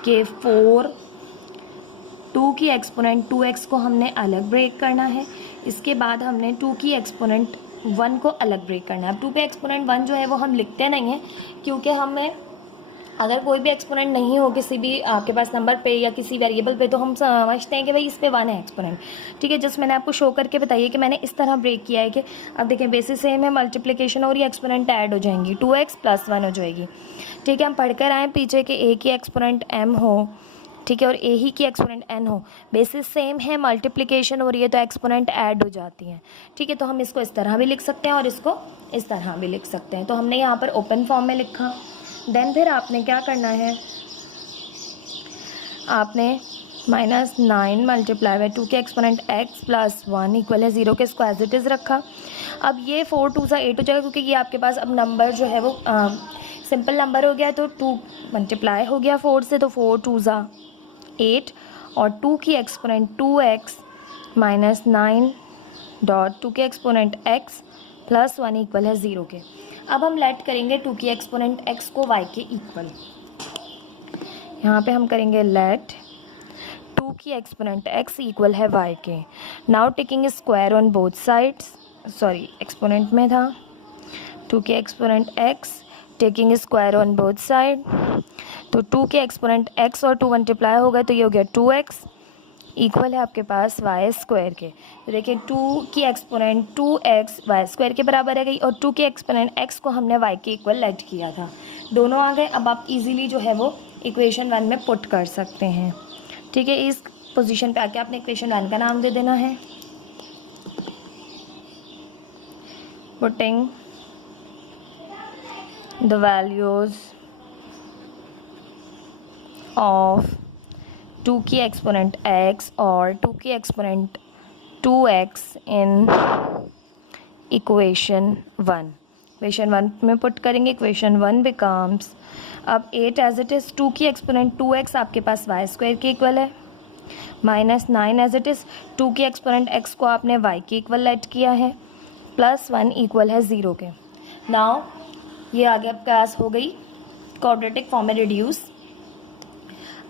कि 4.2 की एक्सपोनेंट 2x को हमने अलग ब्रेक करना है, इसके बाद हमने 2 की एक्सपोनेंट 1 को अलग ब्रेक करना है। अब 2 पे एक्सपोनेंट 1 जो है वो हम लिखते नहीं हैं, क्योंकि हमें अगर कोई भी एक्सपोनेंट नहीं हो किसी भी आपके पास नंबर पे या किसी वेरिएबल पे, तो हम समझते हैं कि भाई इस पे 1 है एक्सपोनेंट। ठीक है, जस्ट मैंने आपको शो करके बताइए कि मैंने इस तरह ब्रेक किया है कि अब देखें बेसिस सेम है, मल्टीप्लिकेशन और ये एक्सपोनेंट ऐड हो जाएंगी, 2x + 1 हो जाएगी। ठीक है, हम पढ़कर आएँ पीछे कि a की एक्सपोनेंट m हो, ठीक है, और a ही की एक्सपोनेंट n हो, बेसिस सेम है, मल्टीप्लिकेशन हो रही है तो एक्सपोनेंट ऐड हो जाती हैं। ठीक है, तो हम इसको इस तरह भी लिख सकते हैं और इसको इस तरह भी लिख सकते हैं। तो हमने यहाँ पर ओपन फॉर्म में लिखा। देन फिर आपने क्या करना है, आपने -9 मल्टीप्लाई बाय 2 के एक्सपोनेंट x + 1 इक्वल है 0 के, स्क्वायर इट इज़ रखा। अब ये 4 2 सा 8 हो जाएगा, क्योंकि ये आपके पास अब नंबर जो है वो सिंपल नंबर हो गया, तो 2 मल्टीप्लाई हो गया 4 से, तो 4 2 सा 8 और 2 की एक्सपोनेंट 2x - 9.2 के एक्सपोनेंट x + 1 इक्वल है 0 के। अब हम लेट करेंगे 2 की एक्सपोनेंट x को y के इक्वल। यहाँ पे हम करेंगे लेट 2 की एक्सपोनेंट x इक्वल है y के। Now taking square on both sides, sorry exponent में था, 2 की exponent x taking square on both side, तो 2 के एक्सपोनेंट x और 2 मल्टीप्लाई हो गए तो ये हो गया 2x इक्वल है आपके पास y स्क्वायर के। तो देखिए 2 की एक्सपोनेंट 2x y स्क्वायर के बराबर है गई और 2 के एक्सपोनेंट x को हमने y के इक्वल लेट किया था, दोनों आ गए। अब आप इजीली जो है वो इक्वेशन 1 में पुट कर सकते हैं। ठीक है, इस पोजीशन पे आके आपने इक्वेशन 1 का नाम दे देना है, पुटिंग द वैल्यूज ऑफ 2 की एक्सपोनेंट x और 2 की एक्सपोनेंट 2x इन इक्वेशन 1। इक्वेशन 1 में पुट करेंगे, इक्वेशन 1 बिकम्स, अब 8 एज इट इज़, 2 की एक्सपोनेंट 2x आपके पास y स्क्वायर के इक्वल है, माइनस 9 एज इट इज़, 2 की एक्सपोनेंट x को आपने y के इक्वल लेट किया है, प्लस 1 इक्वल है 0 के। नाउ ये आगे आपके पास हो गई क्वाड्रेटिक फॉर्म में रिड्यूस।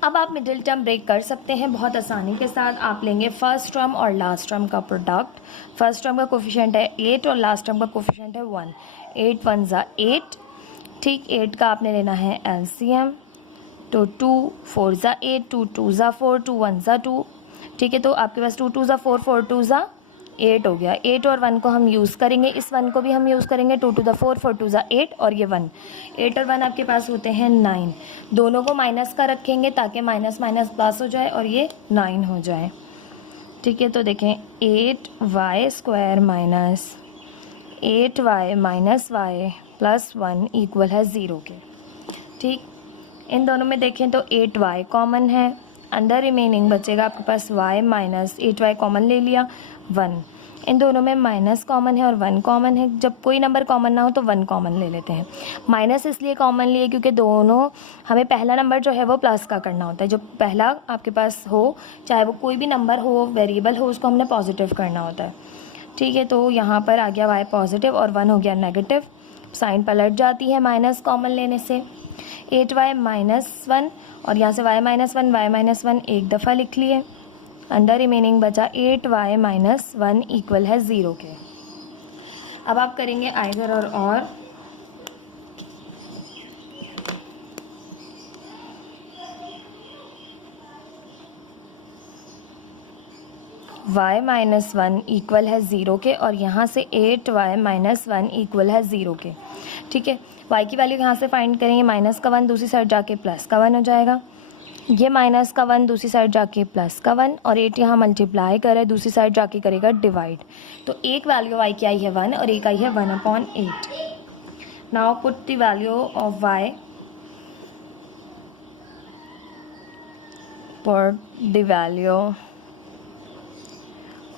अब आप मिडिल टर्म ब्रेक कर सकते हैं बहुत आसानी के साथ। आप लेंगे फर्स्ट टर्म और लास्ट टर्म का प्रोडक्ट। फर्स्ट टर्म का कोफिशिएंट है 8 और लास्ट टर्म का कोफिशिएंट है 1। 8 1 ज़ा 8, ठीक, 8 का आपने लेना है एलसीएम, तो 2 4 ज़ा 8, 2 2 ज़ा 4, 2 1 ज़ा 2, ठीक है। तो आपके पास 2 2 ज़ा 4, 4 2 ज़ा 8 हो गया। 8 और 1 को हम यूज़ करेंगे, इस 1 को भी हम यूज़ करेंगे, 2 2 ज़ा 4, 4 2 ज़ा 8 और ये 1, 8 और 1 आपके पास होते हैं 9। दोनों को माइनस का रखेंगे ताकि माइनस माइनस प्लस हो जाए और ये 9 हो जाए, ठीक है। तो देखें 8y square minus 8y minus y plus 1 equal है 0 के, ठीक। इन दोनों में देखें तो 8y कॉमन है, अंदर रिमेनिंग बचेगा आपके पास y माइनस 8y कॉमन ले लिया 1। इन दोनों में माइनस कॉमन है और 1 कॉमन है। जब कोई नंबर कॉमन ना हो तो 1 कॉमन ले लेते हैं। माइनस इसलिए कॉमन लिए क्योंकि दोनों, हमें पहला नंबर जो है वो प्लस का करना होता है। जो पहला आपके पास हो, चाहे वो कोई भी नंबर हो, वेरिएबल हो, उसको हमने पॉजिटिव करना होता है, ठीक है। तो यहाँ पर आ गया y पॉजिटिव और 1 हो गया नेगेटिव, साइन पलट जाती है माइनस कॉमन लेने से। 8y माइनस 1 और यहाँ से y माइनस 1 एक दफ़ा लिख लिए, अंडर रिमेनिंग बचा 8y माइनस 1 इक्वल है 0 के। अब आप करेंगे आइदर और y माइनस 1 इक्वल है 0 के और यहाँ से 8y माइनस 1 इक्वल है 0 के, ठीक है। y की वैल्यू यहाँ से फाइंड करेंगे, माइनस का 1 दूसरी साइड जाके प्लस का 1 हो जाएगा, ये माइनस का 1 दूसरी साइड जाके प्लस का 1 और 8 यहाँ मल्टीप्लाई करे, दूसरी साइड जाके करेगा डिवाइड। तो एक वैल्यू y की आई है 1 और एक आई है 1/8। Now put the value of y, put the value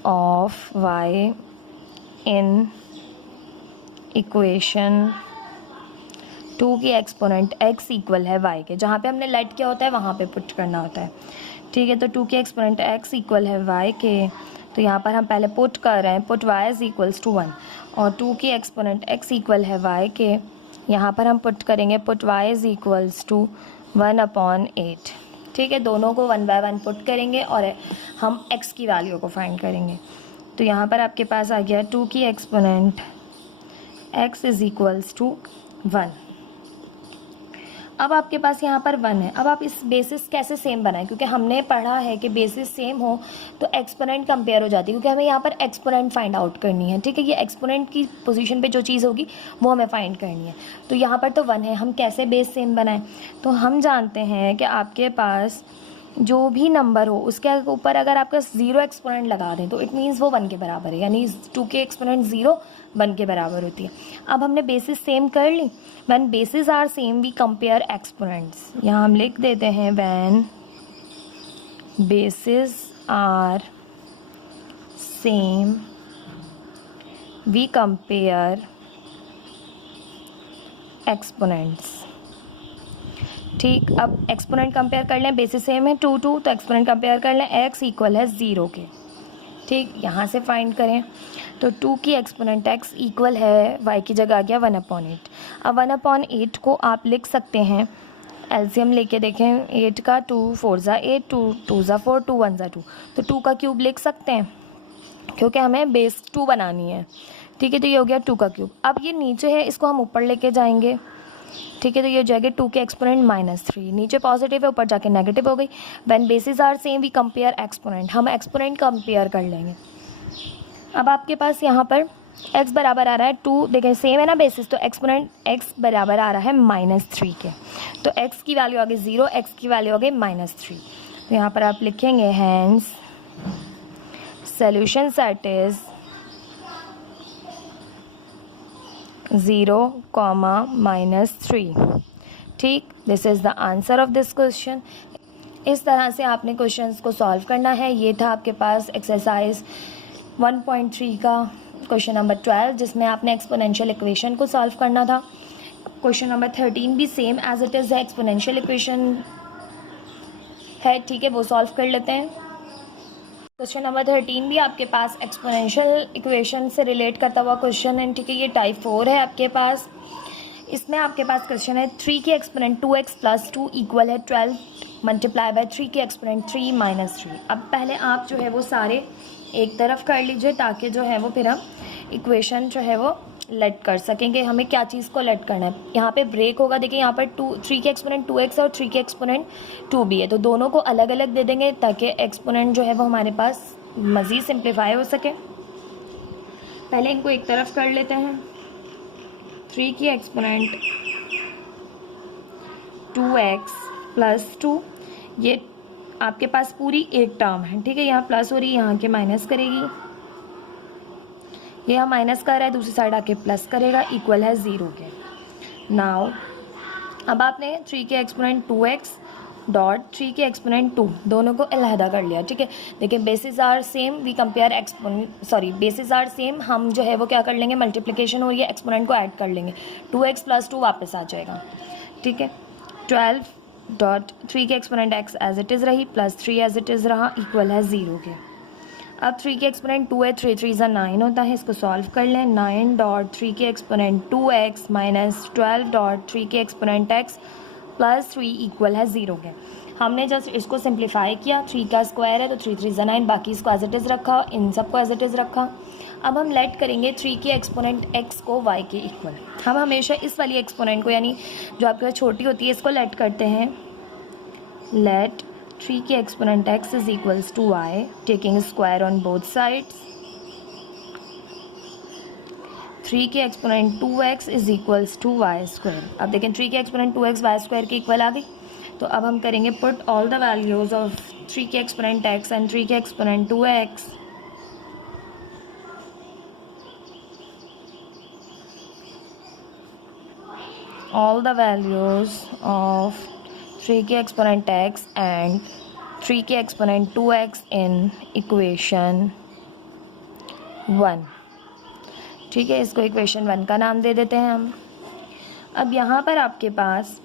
of y in equation 2 की एक्सपोनेंट x इक्वल है y के। जहाँ पे हमने लेट किया होता है वहाँ पे पुट करना होता है, ठीक है। तो 2 की एक्सपोनेंट x इक्वल है y के, तो यहाँ पर हम पहले पुट कर रहे हैं, put y is equals to 1 और 2 की एक्सपोनेंट x इक्वल है y के, यहाँ पर हम पुट करेंगे, put y is equals to 1/8, ठीक है। दोनों को 1 बाय 1 पुट करेंगे और हम x की वैल्यू को फाइंड करेंगे। तो यहाँ पर आपके पास आ गया 2 की exponent x is equals to 1। अब आपके पास यहाँ पर 1 है। अब आप इस बेसिस कैसे सेम बनाएं, क्योंकि हमने पढ़ा है कि बेसिस सेम हो तो एक्सपोनेंट कंपेयर हो जाती है, क्योंकि हमें यहाँ पर एक्सपोनेंट फाइंड आउट करनी है, ठीक है। ये एक्सपोनेंट की पोजीशन पे जो चीज़ होगी वो हमें फाइंड करनी है। तो यहाँ पर तो 1 है, हम कैसे बेस सेम बनाएं, तो हम जानते हैं कि आपके पास जो भी नंबर हो उसके ऊपर अगर आपका 0 एक्सपोनेंट लगा दें तो इट मीन्स वो 1 के बराबर है, यानी 2 के एक्सपोनेंट 0 1 के बराबर होती है। अब हमने बेसिस सेम कर ली, when basis are same we compare exponents. यहाँ हम लिख देते हैं when basis are same we compare exponents, ठीक। अब एक्सपोनेंट कंपेयर कर लें, बेसिस सेम है 2 2, तो एक्सपोनेंट कंपेयर कर लें, x इक्वल है 0 के, ठीक। यहाँ से फाइंड करें तो 2 की एक्सपोनेंट x इक्वल है y की जगह आ गया 1/8। अब 1/8 को आप लिख सकते हैं एलसीएम लेके देखें, 8 का 2 4 ज़ा 8, 2 2 ज़ा 4, 2 1 ज़ा 2, तो 2 का क्यूब लिख सकते हैं क्योंकि हमें बेस 2 बनानी है। ठीक है, तो ये हो गया 2 का क्यूब। अब ये नीचे है, इसको हम ऊपर लेके जाएंगे। ठीक है, तो ये हो जाएगा 2 के एक्सपोनेंट -3, नीचे पॉजिटिव है ऊपर जाके नेगेटिव हो गई। When basis are same we compare exponent, हम एक्सपोनेंट कंपेयर कर लेंगे। अब आपके पास यहाँ पर x बराबर आ रहा है 2, देखें सेम है ना बेसिस, तो एक्सपोनेंट x बराबर आ रहा है -3 के, तो x की वैल्यू आ गई 0, x की वैल्यू आ गई -3। तो यहाँ पर आप लिखेंगे हैंस सॉल्यूशन सेट इज 0, -3। ठीक, this is the answer of this question. इस तरह से आपने क्वेश्चंस को सॉल्व करना है। ये था आपके पास एक्सरसाइज 1.3 का क्वेश्चन नंबर 12, जिसमें आपने एक्सपोनेंशियल इक्वेशन को सॉल्व करना था। क्वेश्चन नंबर 13 भी same as it is exponential equation है। ठीक है, वो सॉल्व कर लेते हैं। क्वेश्चन नंबर 13 भी आपके पास एक्सपोनेंशियल इक्वेशन से रिलेट करता हुआ क्वेश्चन है। ठीक है, ये टाइप 4 है आपके पास। इसमें आपके पास क्वेश्चन है 3 के एक्सपोनेंट 2x + 2 इक्वल है 12 मल्टीप्लाई बाय 3 के एक्सपोनेंट 3 - 3। अब पहले आप जो है वो सारे एक तरफ कर लीजिए ताकि जो है वो फिर हम इक्वेशन जो है वो लेट कर सकेंगे। हमें क्या चीज़ को लेट करना है, यहाँ पे ब्रेक होगा। देखिए यहाँ पर 3 के एक्सपोनेंट 2x और 3 के एक्सपोनेंट 2 भी है, तो दोनों को अलग अलग दे देंगे ताकि एक्सपोनेंट जो है वो हमारे पास मज़ीद सिंप्लीफाई हो सके। पहले इनको एक तरफ कर लेते हैं। 3 की एक्सपोनेंट 2x + 2, ये आपके पास पूरी एक टर्म है। ठीक है, यहाँ प्लस हो रही है, यहाँ के माइनस करेगी, ये यहाँ माइनस कर रहा है, दूसरी साइड आके प्लस करेगा, इक्वल है 0 के। नाउ अब आपने 3 के एक्सपोनेंट 2x डॉट 3 के एक्सपोनेंट 2 दोनों को अलहदा कर लिया। ठीक है, देखिए basis are same we compare basis are same, हम जो है वो क्या कर लेंगे, मल्टीप्लिकेशन हो रही है, एक्सपोनेंट को ऐड कर लेंगे, 2x + 2 वापस आ जाएगा। ठीक है, 12 डॉट 3 के exponent x as it is रही, +3 एज इट इज़ रहा, इक्वल है 0 के। अब 3 के एक्सपोनेंट 2 है, 3 3 ज़ा 9 होता है, इसको सॉल्व कर लें। 9 डॉट 3 के एक्सपोनेंट 2x - 12 डॉट 3 के एक्सपोनेंट x + 3 इक्वल है 0 के। हमने जस्ट इसको सिंप्लीफाई किया, 3 का स्क्वायर है तो 3 3 ज़ा 9, बाकी इसको एज इट इज़ रखा, इन सब को एज इट इज़ रखा। अब हम लेट करेंगे 3 के एक्सपोनेंट x को y के इक्वल। हम हमेशा इस वाली एक्सपोनेंट को, यानी जो आपके पास छोटी होती है, इसको लेट करते हैं। लेट 3 के exponent x is equals to y, taking square on both sides. 3 के exponent 2x is equals to y²। अब देखें 3 के एक्सपोनेंट 2x y² के इक्वल आ गई, तो अब हम करेंगे put all the values of 3 के एक्सपोनेंट x एंड 3 के exponent 2x। all the values of 3 के एक्सपोनेंट x and 3 के एक्सपोनेंट 2x in equation 1। ठीक है, इसको इक्वेशन 1 का नाम दे देते हैं हम। अब यहाँ पर आपके पास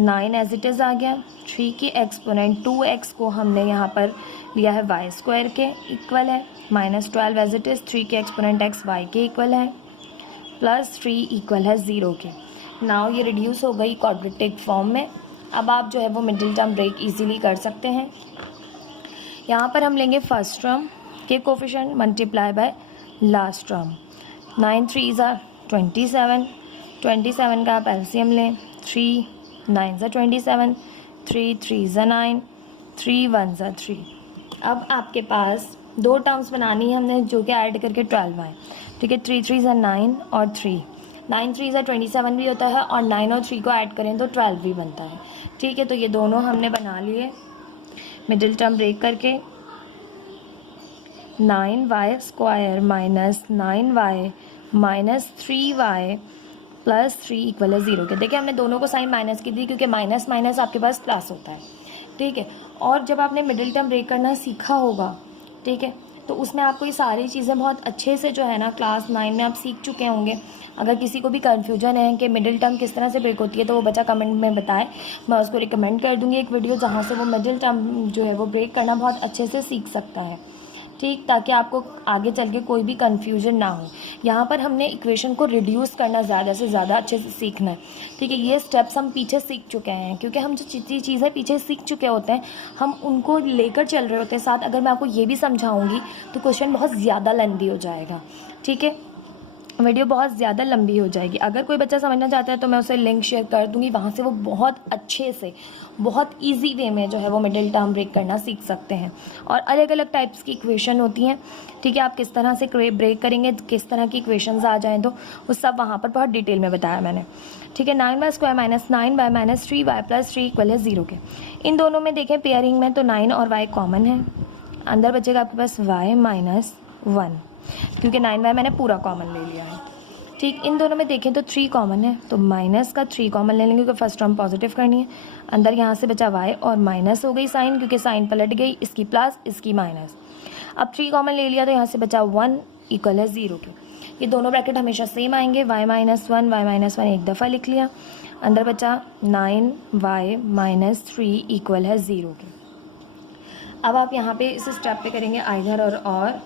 9 एज इट इज़ आ गया। 3 के एक्सपोनेंट 2x को हमने यहाँ पर लिया है y² के इक्वल है, -12 एज इट इज़, 3 के एक्सपोनेंट x y के इक्वल है, +3 इक्वल है 0 के। नाउ ये रिड्यूस हो गई क्वाड्रेटिक फॉर्म में। अब आप जो है वो मिडिल टर्म ब्रेक इजीली कर सकते हैं। यहाँ पर हम लेंगे फर्स्ट टर्म के coefficient multiply by last term. 9 3 ज़ा 27, 27 का आप एलसीएम लें। 3 9 ज़ा 27, 3 3 ज़ा 9, 3 1 ज़ा 3। अब आपके पास दो टर्म्स बनानी है हमने, जो कि ऐड करके 12 आए। ठीक है, 3 3 ज़ा 9 और 3, 9 3 ज़ा 27 भी होता है, और 9 और 3 को ऐड करें तो 12 भी बनता है। ठीक है, तो ये दोनों हमने बना लिए मिडिल टर्म ब्रेक करके। 9y² - 9y - 3y + 3 इक्वल है 0 के। देखिए हमने दोनों को साइन माइनस की दी, क्योंकि माइनस माइनस आपके पास प्लस होता है। ठीक है, और जब आपने मिडिल टर्म ब्रेक करना सीखा होगा, ठीक है, तो उसमें आपको ये सारी चीज़ें बहुत अच्छे से जो है ना क्लास 9 में आप सीख चुके होंगे। अगर किसी को भी कन्फ्यूजन है कि मिडिल टर्म किस तरह से ब्रेक होती है, तो वो बच्चा कमेंट में बताए, मैं उसको रिकमेंड कर दूँगी एक वीडियो जहाँ से वो मिडिल टर्म जो है वो ब्रेक करना बहुत अच्छे से सीख सकता है। ठीक, ताकि आपको आगे चल के कोई भी कन्फ्यूजन ना हो। यहाँ पर हमने इक्वेशन को रिड्यूस करना ज़्यादा से ज़्यादा अच्छे से सीखना है, ठीक है। ये स्टेप्स हम पीछे सीख चुके हैं, क्योंकि हम जो चीज़ें पीछे सीख चुके होते हैं हम उनको लेकर चल रहे होते हैं साथ। अगर मैं आपको ये भी समझाऊँगी तो क्वेश्चन बहुत ज़्यादा लेंथी हो जाएगा, ठीक है, वीडियो बहुत ज़्यादा लंबी हो जाएगी। अगर कोई बच्चा समझना चाहता है तो मैं उसे लिंक शेयर कर दूँगी, वहाँ से वो बहुत अच्छे से बहुत इजी वे में जो है वो मिडिल टर्म ब्रेक करना सीख सकते हैं। और अलग अलग टाइप्स की इक्वेशन होती हैं, ठीक है, आप किस तरह से ब्रेक करेंगे, किस तरह की इक्वेशंस आ जाएँ तो वो सब वहाँ पर बहुत डिटेल में बताया मैंने, ठीक है। 9y² - 9y - 3y + 3 = 0 के इन दोनों में देखें पेयरिंग में तो 9 और y कॉमन है, अंदर बचेगा आपके पास y - 1, क्योंकि 9y मैंने पूरा कॉमन ले लिया है, ठीक। इन दोनों में देखें तो 3 कॉमन है, तो माइनस का 3 कॉमन ले लेंगे क्योंकि फर्स्ट टर्म पॉजिटिव करनी है। अंदर यहाँ से बचा y और माइनस हो गई साइन, क्योंकि साइन पलट गई, इसकी प्लस इसकी माइनस। अब 3 कॉमन ले लिया तो यहाँ से बचा 1 = 0 के। ये दोनों ब्रैकेट हमेशा सेम आएंगे, y - 1 एक दफ़ा लिख लिया, अंदर बचा 9y - 3 = 0 के। अब आप यहाँ पे इस स्टेप पे करेंगे आइदर और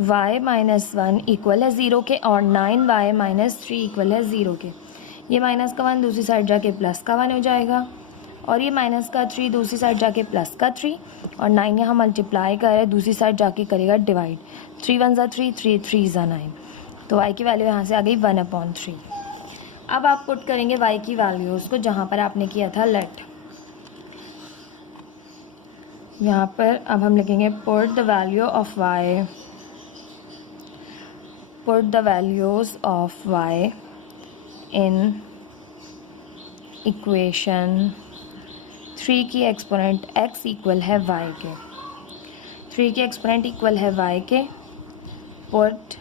y - 1 = 0 के और 9y - 3 = 0 के। ये माइनस का 1 दूसरी साइड जाके प्लस का 1 हो जाएगा, और ये माइनस का 3 दूसरी साइड जाके प्लस का 3, और 9 यहाँ मल्टीप्लाई कर रहे हैं, दूसरी साइड जाके करेगा डिवाइड। 3 × 1 = 3, 3 × 3 = 9, तो y की वैल्यू यहाँ से आ गई 1/3। अब आप पुट करेंगे y की वैल्यूज़ को जहाँ पर आपने किया था लेट। यहाँ पर अब हम लिखेंगे put the value of y, put the values of y in equation 3 की एक्सपोनेंट x इक्वल है y के, 3 की एक्सपोनेंट इक्वल है y के, पुट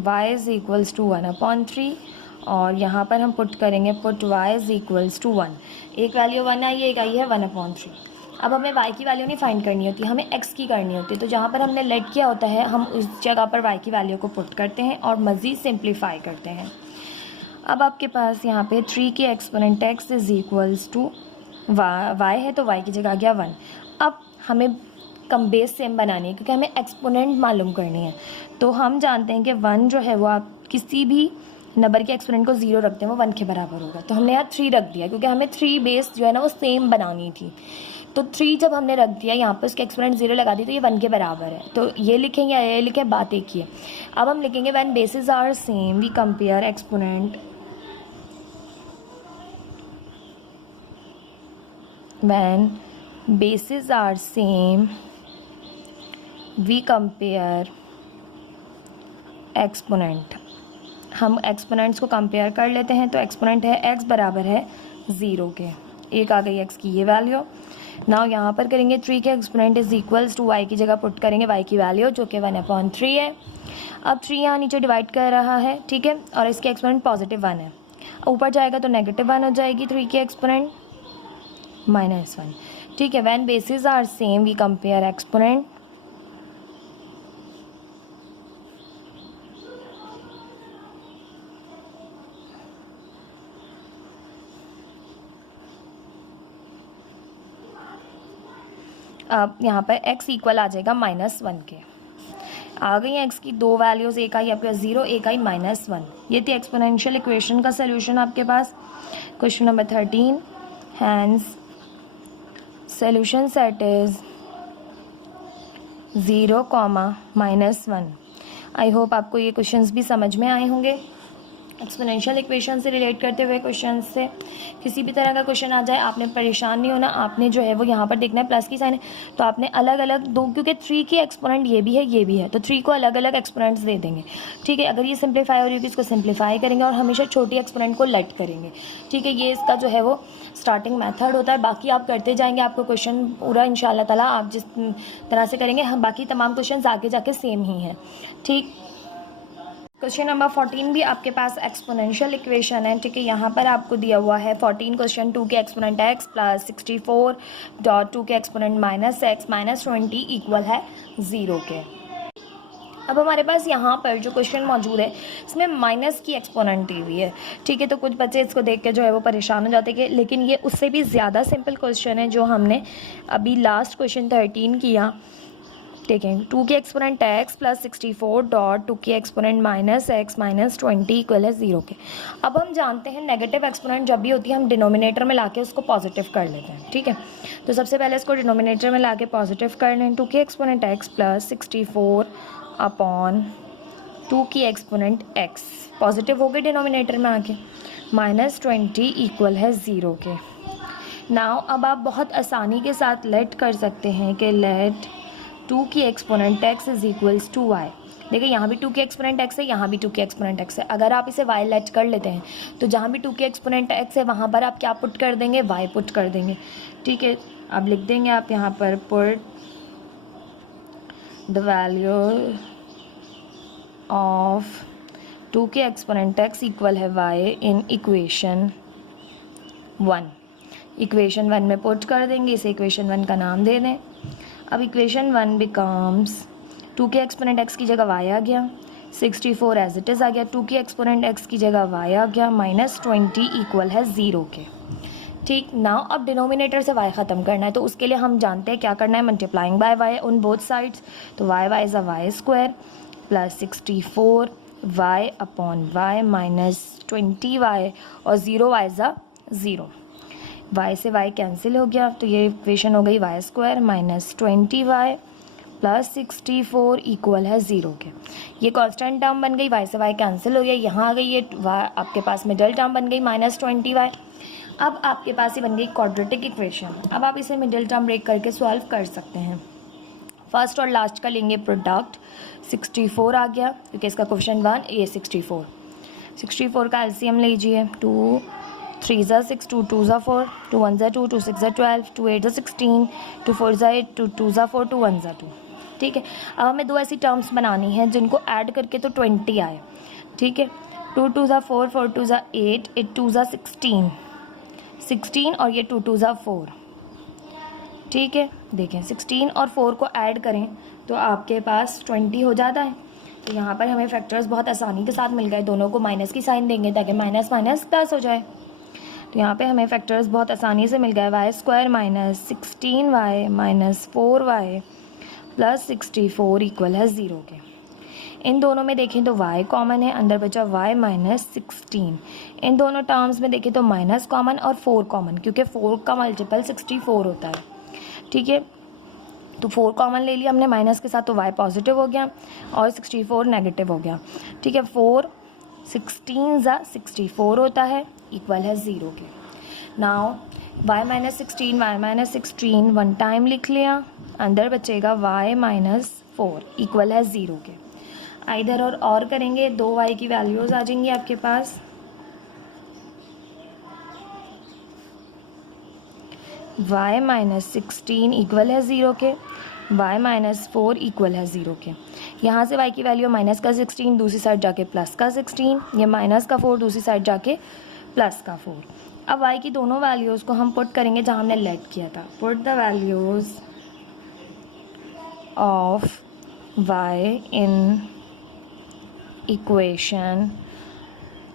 y = 1/3, और यहाँ पर हम पुट करेंगे पुट y = 1। एक वैल्यू 1 आई है, एक आई है 1/3। अब हमें y की वैल्यू नहीं फाइंड करनी होती, हमें x की करनी होती है। तो जहाँ पर हमने लेट किया होता है हम उस जगह पर y की वैल्यू को पुट करते हैं और मज़ीद सिंप्लीफाई करते हैं। अब आपके पास यहाँ पे 3 की एक्सपोनेंट x = y है, तो y की जगह आ गया 1। अब हमें कम बेस सेम बनानी है क्योंकि हमें एक्सपोनेंट मालूम करनी है। तो हम जानते हैं कि 1 जो है वो आप किसी भी नंबर के एक्सपोनेंट को 0 रखते हैं वो 1 के बराबर होगा। तो हमने यहाँ 3 रख दिया क्योंकि हमें 3 बेस जो है ना वो सेम बनानी थी। तो 3 जब हमने रख दिया यहाँ पर उसके एक्सपोनेंट 0 लगा दी तो ये 1 के बराबर है। तो ये लिखेंगे या ये लिखें, बात एक ही है। अब हम लिखेंगे when basis are same we compare exponent, when basis are same we compare exponent. हम एक्सपोनेंट्स को कंपेयर कर लेते हैं। तो एक्सपोनेंट है x बराबर है 0 के, एक आ गई x की ये वैल्यू। नाउ यहाँ पर करेंगे 3 के एक्सपोनेंट = y की जगह पुट करेंगे y की वैल्यू जो कि 1/3 है। अब 3 यहाँ नीचे डिवाइड कर रहा है, ठीक है, और इसके एक्सपोनेंट +1 है, ऊपर जाएगा तो -1 हो जाएगी 3 की एक्सपोनेंट -1, ठीक है। When basis are same we compare exponent, अब यहाँ पर x इक्वल आ जाएगा -1 के। आ गई हैं x की दो वैल्यूज़, एक आई आपके पास 0, एक आई -1। ये थी एक्सपोनेंशियल इक्वेशन का सोल्यूशन आपके पास। Question number 13, hence solution set is 0, -1। I hope आपको ये क्वेश्चंस भी समझ में आए होंगे। एक्सपोनेंशियल इक्वेशन से रिलेट करते हुए क्वेश्चन से किसी भी तरह का क्वेश्चन आ जाए आपने परेशान नहीं होना। आपने जो है वो यहाँ पर देखना है प्लस की साइन है तो आपने अलग अलग दो, क्योंकि 3 की एक्सपोनेंट ये भी है तो 3 को अलग अलग एक्सपोनेंट्स दे देंगे, ठीक है। अगर ये सिंप्लीफाई हो रही है तो इसको सिंप्लीफाई करेंगे और हमेशा छोटी एक्सपोनेंट को लेट करेंगे, ठीक है। ये इसका जो है वो स्टार्टिंग मेथड होता है। बाकी आप करते जाएंगे, आपको क्वेश्चन पूरा इंशाल्लाह ताला आप जिस तरह से करेंगे हम बाकी तमाम क्वेश्चन आगे जाके सेम ही हैं, ठीक। क्वेश्चन नंबर 14 भी आपके पास एक्सपोनेंशियल इक्वेशन है, ठीक है। यहाँ पर आपको दिया हुआ है 14 क्वेश्चन 2 के एक्सपोनेंट x + 64 2 के एक्सपोनेंट -x -20 इक्वल है 0 के। अब हमारे पास यहाँ पर जो क्वेश्चन मौजूद है इसमें माइनस की एक्सपोनेंट दी हुई है, ठीक है। तो कुछ बच्चे इसको देख के जो है वो परेशान हो जाते हैं, लेकिन ये उससे भी ज़्यादा सिंपल क्वेश्चन है जो हमने अभी लास्ट क्वेश्चन 13 किया। देखें, 2 की एक्सपोनेंट x प्लस 64 डॉट 2 की exponent minus x minus 20 equal है 0 के। अब हम जानते हैं नेगेटिव एक्सपोनेंट जब भी होती है हम डिनोमिनेटर में लाके उसको पॉजिटिव कर लेते हैं, ठीक है। तो सबसे पहले इसको डिनोमिनेटर में लाके पॉजिटिव कर लें। 2 की एक्सपोनेंट x प्लस 64 अपॉन 2 की एक्सपोनेंट x पॉजिटिव हो गई डिनोमिनेटर में आके, माइनस 20 इक्वल है 0 के। नाउ अब आप बहुत आसानी के साथ लेट कर सकते हैं कि लेट 2 की exponent x is equals to y। देखिए यहाँ भी 2 की एक्सपोनेंट x है, यहाँ भी 2 की एक्सपोनेंट x है। अगर आप इसे y लेट कर लेते हैं तो जहाँ भी 2 की एक्सपोनेंट x है वहाँ पर आप क्या पुट कर देंगे, y पुट कर देंगे, ठीक है। अब लिख देंगे आप यहाँ पर पुट द वैल्यू ऑफ 2 की एक्सपोनेंट x इक्वल है y इन इक्वेशन 1। इक्वेशन 1 में पुट कर देंगे, इसे इक्वेशन 1 का नाम दे दें। अब इक्वेशन 1 बिकम्स 2 के एक्सपोनेंट x की जगह y आ गया, 64 एज इट इज़ आ गया, 2 की एक्सपोनेंट x की जगह y आ गया, माइनस 20 इक्वल है 0 के, ठीक। नाउ अब डिनोमिनेटर से y ख़त्म करना है तो उसके लिए हम जानते हैं क्या करना है, multiplying by y on both sides. तो y is a y square plus 64 y upon y minus 20y और 0y इज़ अ 0। y से y कैंसिल हो गया तो ये इक्वेशन हो गई y square minus 20y plus 64 equal है 0 के। ये कांस्टेंट टर्म बन गई, y से y कैंसिल हो गया, यहाँ आ गई ये y आपके पास मिडल टर्म बन गई माइनस 20y। अब आपके पास ये बन गई क्वाड्रेटिक इक्वेशन। अब आप इसे मिडल टर्म ब्रेक करके सॉल्व कर सकते हैं। फर्स्ट और लास्ट का लेंगे प्रोडक्ट, 64 आ गया क्योंकि इसका क्वेश्चन 1 ये 64 का एलसीएम लीजिए, 2 3 ज़ा 6, 2 2 ज़ा 4, 2 1 ज़ा 2, 2 6 ज़ा 12, 2 8 ज़ा 16, 2 4 ज़ा 8, 2 2 ज़ा 4, 2 1 ज़ा 2, ठीक है। अब हमें दो ऐसी टर्म्स बनानी है जिनको ऐड करके तो 20 आए, ठीक है। 2 2 ज़ा 4, 4 2 ज़ा 8, 8 2 ज़ा 16 और ये 2 2 ज़ा 4, ठीक है। देखें 16 और 4 को ऐड करें तो आपके पास 20 हो जाता है। तो यहाँ पर हमें फैक्टर्स बहुत आसानी के साथ मिल गए, दोनों को माइनस की साइन देंगे ताकि माइनस माइनस प्लस हो जाए। तो यहाँ पे हमें फैक्टर्स बहुत आसानी से मिल गए, y square minus 16y minus 4y plus 64 equal है 0 के। इन दोनों में देखें तो y कॉमन है, अंदर बचा y माइनस 16। इन दोनों टर्म्स में देखें तो माइनस कॉमन और 4 कॉमन, क्योंकि 4 का मल्टीपल 64 होता है, ठीक है। तो 4 कॉमन ले लिया हमने माइनस के साथ तो y पॉजिटिव हो गया और 64 नेगेटिव हो गया, ठीक है। 4 16 ज़ा 64 होता है इक्वल है 0 के। Now y minus 16 one time लिख लिया, अंदर बचेगा y माइनस 4 इक्वल है 0 के। इधर और करेंगे, 2y की वैल्यूज़ आ जाएंगी आपके पास। y माइनस 16 इक्वल है 0 के, y माइनस 4 इक्वल है 0 के। यहाँ से y की वैल्यू माइनस का 16, दूसरी साइड जाके प्लस का 16, ये माइनस का 4 दूसरी साइड जाके प्लस का 4। अब y की दोनों वैल्यूज़ को हम पुट करेंगे जहाँ हमने लेट किया था। Put the values of y in equation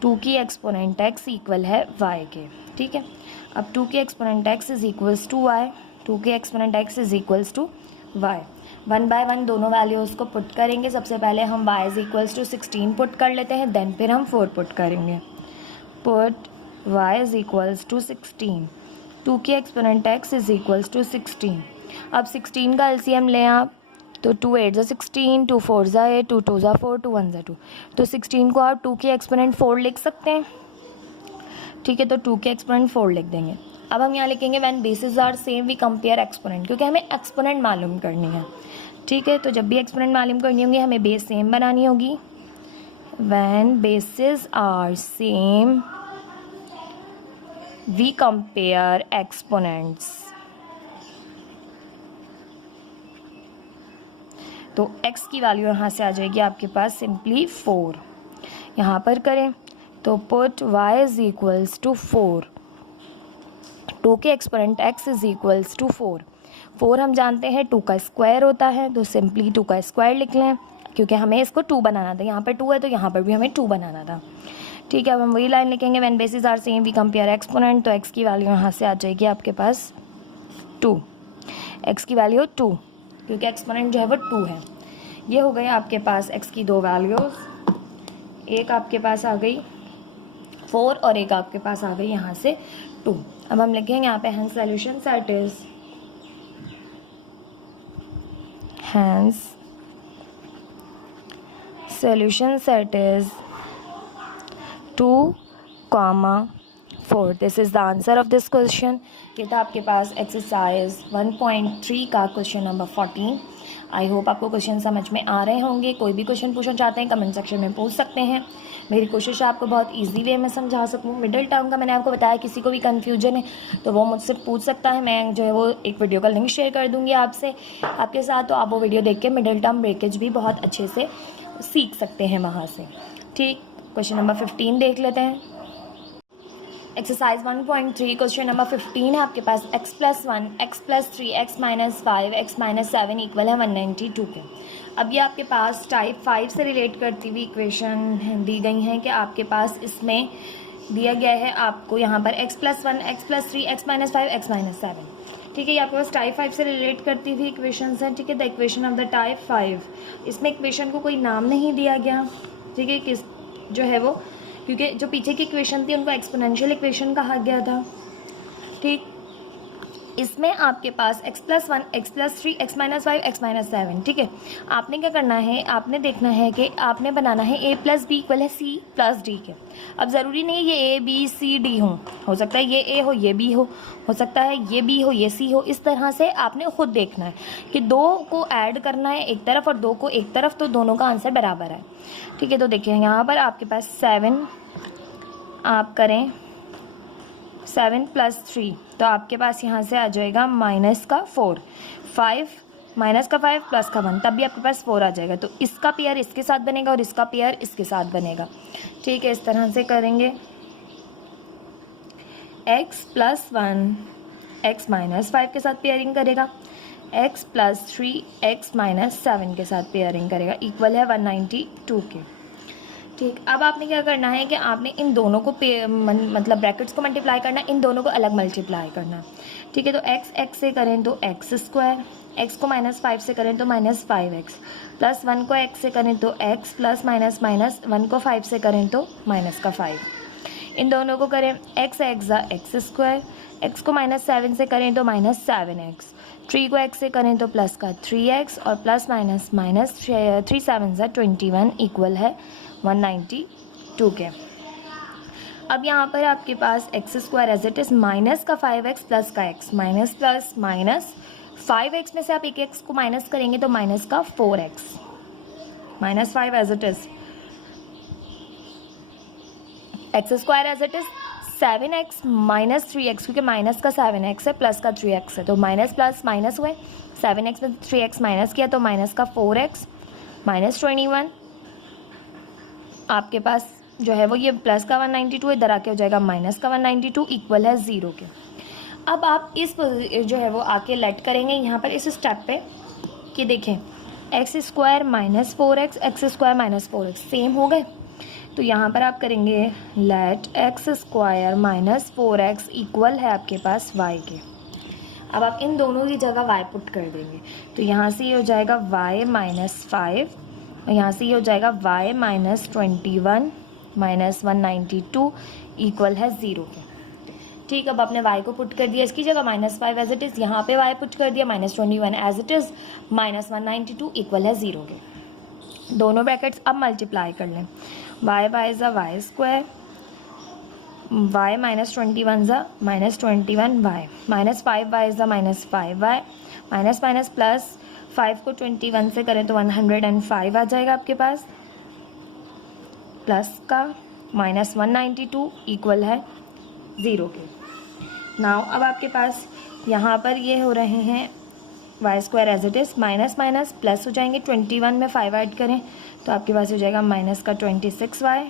2 की एक्सपोनेंट x इक्वल है y के, ठीक है। अब 2 की exponent x is equals to y, 2 की exponent x is equals to y। 1 by 1 दोनों वैल्यूज़ को पुट करेंगे। सबसे पहले हम y is equals to 16 put कर लेते हैं, देन फिर हम 4 पुट करेंगे। Put y is equals to 16, 2 की exponent x is equals to 16। अब 16 का एलसीएम लें आप, तो 2 8 ज़ा 16, 2 4 ज़ा 8, 2 2 ज़ा 4, 2 1 ज़ा 2। तो 16 को आप 2 की एक्सपोनेंट 4 लिख सकते हैं, ठीक है। तो 2 के एक्सपोनेंट 4 लिख देंगे। अब हम यहाँ लिखेंगे when basis are same we compare exponent, क्योंकि हमें एक्सपोनेंट मालूम करनी है, ठीक है। तो जब भी एक्सपोनेंट मालूम करनी होगी हमें बेस सेम बनानी होगी। When basis are same we compare exponents. तो x की वैल्यू यहाँ से आ जाएगी आपके पास सिंपली 4। यहाँ पर करें तो put y is equals to 4, 2 के exponent x is equals to 4। 4 हम जानते हैं 2 का स्क्वायर होता है, तो सिंपली 2 का स्क्वायर लिख लें। क्योंकि हमें इसको 2 बनाना था। यहाँ पर 2 है तो यहाँ पर भी हमें 2 बनाना था। ठीक है, अब हम वही लाइन लिखेंगे, when basis are same we compare exponent. तो x की वैल्यू यहाँ से आ जाएगी आपके पास 2, x की वैल्यू 2, क्योंकि एक्सपोनेंट जो है वो 2 है। ये हो गई आपके पास x की 2 वैल्यूज़, एक आपके पास आ गई 4 और एक आपके पास आ गई यहाँ से 2। अब हम लिखेंगे यहाँ पे hence solution set is, hence solution set is 2, 4। This is the answer of this question. ये था आपके पास एक्सरसाइज 1.3 का क्वेश्चन नंबर 14। आई होप आपको क्वेश्चन समझ में आ रहे होंगे। कोई भी क्वेश्चन पूछना चाहते हैं कमेंट सेक्शन में पूछ सकते हैं। मेरी कोशिश है आपको बहुत इजी वे में समझा सकूँ। मिडिल टर्म का मैंने आपको बताया, किसी को भी कन्फ्यूजन है तो वो मुझसे पूछ सकता है। मैं जो है वो एक वीडियो का लिंक शेयर कर दूँगी आपके साथ, तो आप वो वीडियो देख के मिडिल टर्म ब्रेकेज भी बहुत अच्छे से सीख सकते हैं वहाँ से। ठीक, क्वेश्चन नंबर 15 देख लेते हैं। एक्सरसाइज 1.3 क्वेश्चन नंबर 15 है आपके पास। x + 1 x + 3 x - 5 x - 7 equal है 192 के। अब ये आपके पास टाइप 5 से रिलेट करती हुई इक्वेशन दी गई हैं कि आपके पास इसमें दिया गया है आपको यहाँ पर x + 1 x + 3 x - 5 x - 7। ठीक है, ये आपके पास टाइप 5 से रिलेट करती हुई इक्वेशंस हैं। ठीक है, the equation of the type 5, इसमें इक्वेशन को कोई नाम नहीं दिया गया। ठीक है, किस जो है वो, क्योंकि जो पीछे की इक्वेशन थी उनको एक्सपोनेंशियल इक्वेशन कहा गया था। ठीक, इसमें आपके पास x + 1 x + 3 x - 5 x - 7। ठीक है, आपने क्या करना है, आपने देखना है कि आपने बनाना है a + b इक्वल है c + d के। अब ज़रूरी नहीं ये a b c d हो सकता है ये a हो ये b हो सकता है ये b हो ये c हो। इस तरह से आपने खुद देखना है कि 2 को ऐड करना है एक तरफ और 2 को एक तरफ, तो दोनों का आंसर बराबर है। ठीक है, तो देखिए यहाँ पर आपके पास 7 आप करें 7 + 3, तो आपके पास यहाँ से आ जाएगा -4, 5 -5 +1, तब भी आपके पास 4 आ जाएगा। तो इसका पेयर इसके साथ बनेगा और इसका पेयर इसके साथ बनेगा। ठीक है, इस तरह से करेंगे। x + 1 x - 5 के साथ पेयरिंग करेगा, x + 3 x - 7 के साथ पेयरिंग करेगा, इक्वल है 192 के। ठीक, अब आपने क्या करना है कि आपने इन दोनों को मतलब ब्रैकेट्स को मल्टीप्लाई करना, इन दोनों को अलग मल्टीप्लाई करना। ठीक है, तो x से करें तो x², x को -5 से करें तो -5x, +1 को x से करें तो x, प्लस माइनस 1 को 5 से करें तो -5। इन दोनों को करें x x², x को -7 से करें तो -7x, 3 को x से करें तो प्लस का 3x और प्लस माइनस 3 7 21 इक्वल है 192 के। अब यहाँ पर आपके पास x² as it is minus का 5x प्लस का x, minus plus minus 5x में से आप एक x को माइनस करेंगे तो माइनस का 4x, -5 as it is, x² as it is 7x minus 3x, क्योंकि माइनस का 7x है प्लस का 3x है, तो माइनस प्लस माइनस हुए, 7x में 3x माइनस किया तो माइनस का 4x, -21 आपके पास जो है वो ये प्लस का 192 इधर आके हो जाएगा माइनस का 192 इक्वल है 0 के। अब आप इस जो है वो आके लेट करेंगे यहाँ पर इस स्टेप पे कि देखें x² -4x x² -4x same हो गए, तो यहाँ पर आप करेंगे लेट x² -4x इक्वल है आपके पास y के। अब आप इन दोनों की जगह y पुट कर देंगे, तो यहाँ से ये हो जाएगा y -5 और यहाँ से ये हो जाएगा y -21 -192 इक्वल है 0 के। ठीक, अब आपने y को पुट कर दिया इसकी जगह -5 एज इट इज़, यहाँ पे y पुट कर दिया -21 एज इट इज़, -192 इक्वल है 0 के। दोनों ब्रैकेट्स अब मल्टीप्लाई कर लें, y ज़ा y², y -21 ज़ा -21y, -5y ज़ा -5y, माइनस माइनस प्लस 5 को 21 से करें तो 105 आ जाएगा आपके पास, प्लस का -192 इक्वल है 0 के। नाउ अब आपके पास यहाँ पर ये हो रहे हैं y² as it is, minus minus plus हो जाएंगे, 21 में 5 ऐड करें तो आपके पास हो जाएगा माइनस का 26y,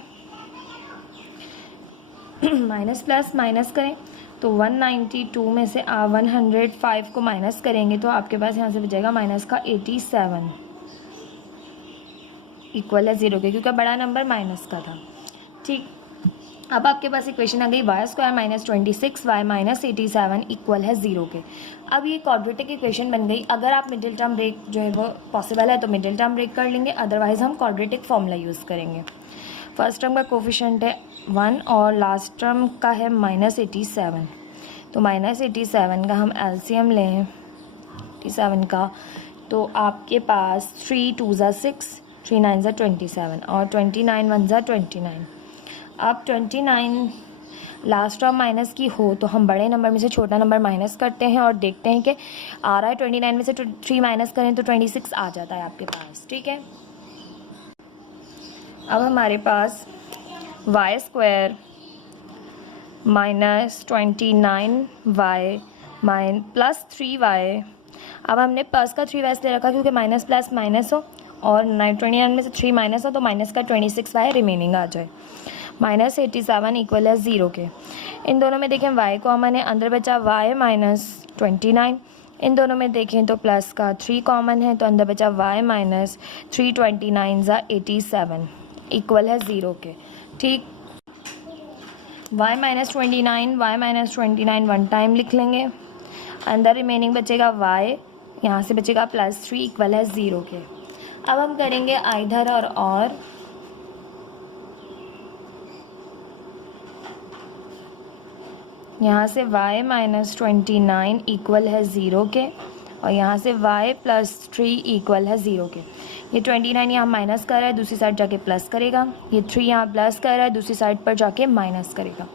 माइनस प्लस माइनस करें तो 192 में से 105 को माइनस करेंगे तो आपके पास यहाँ से बचेगा माइनस का 87। इक्वल है 0 के, क्योंकि बड़ा नंबर माइनस का था। ठीक, अब आपके पास इक्वेशन आ गई y square minus 26 y minus 87 equal है 0 के। अब ये क्वाड्रेटिक इक्वेशन बन गई। अगर आप मिडिल टर्म ब्रेक जो है वो पॉसिबल है तो मिडिल टर्म ब्रेक कर लेंगे, अदरवाइज हम क्वाड्रेटिक फॉर्मूला यूज़ करेंगे। फर्स्ट टर्म का कोफिशिएंट है 1 और लास्ट टर्म का है माइनस 87, तो माइनस 87 का हम एलसीएम लें 87 का, तो आपके पास 3 2 ज़ा 6, 3 9 ज़ा 27 और 29 1 ज़ा 29। अब 29 लास्ट टर्म माइनस की हो तो हम बड़े नंबर में से छोटा नंबर माइनस करते हैं और देखते हैं कि आ रहा है 29 में से 3 माइनस करें तो 26 आ जाता है आपके पास। ठीक है, अब हमारे पास Y square minus 29 Y plus 3 Y. अब हमने प्लस का 3 वाई इसलिए रखा क्योंकि माइनस प्लस माइनस हो और 29 में से 3 माइनस हो तो माइनस का 26 वाई रिमेनिंग आ जाए। माइनस 87 इक्वल है 0 के। इन दोनों में देखें y कॉमन है, अंदर बचा y माइनस 29। इन दोनों में देखें तो प्लस का 3 कॉमन है, तो अंदर बचा y माइनस 329 ज़ा 87 इक्वल है 0 के। ठीक, y माइनस 29 वन टाइम लिख लेंगे, अंदर रिमेनिंग बचेगा y, यहाँ से बचेगा प्लस 3 इक्वल है 0 के। अब हम करेंगे आइधर और यहाँ से y माइनस 29 इक्वल है 0 के और यहाँ से y प्लस 3 इक्वल है 0 के। ये 29 यहाँ माइनस कर रहा है, दूसरी साइड जाके प्लस करेगा। ये 3 यहाँ प्लस कर रहा है, दूसरी साइड पर जाके माइनस करेगा।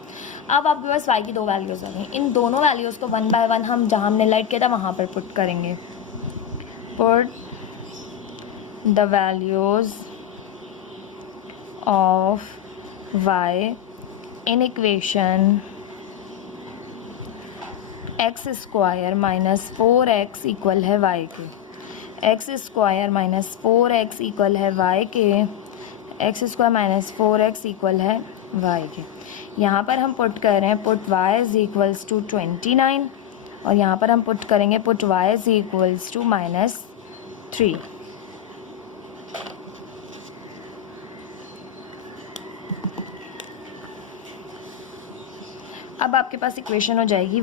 अब आपके पास y की 2 वैल्यूज़ आ गई। इन दोनों वैल्यूज़ को 1 बाय 1 हम जहाँ हमने लाइट किया था वहाँ पर पुट करेंगे। Put the values of y in equation x square minus 4x equal है y के। X square minus 4x equal है y के। X square minus 4x equal है y के। यहाँ पर हम पुट कर रहे हैं put y is equals to 29 और यहाँ पर हम पुट करेंगे put y is equals to minus 3। अब आपके पास इक्वेशन हो जाएगी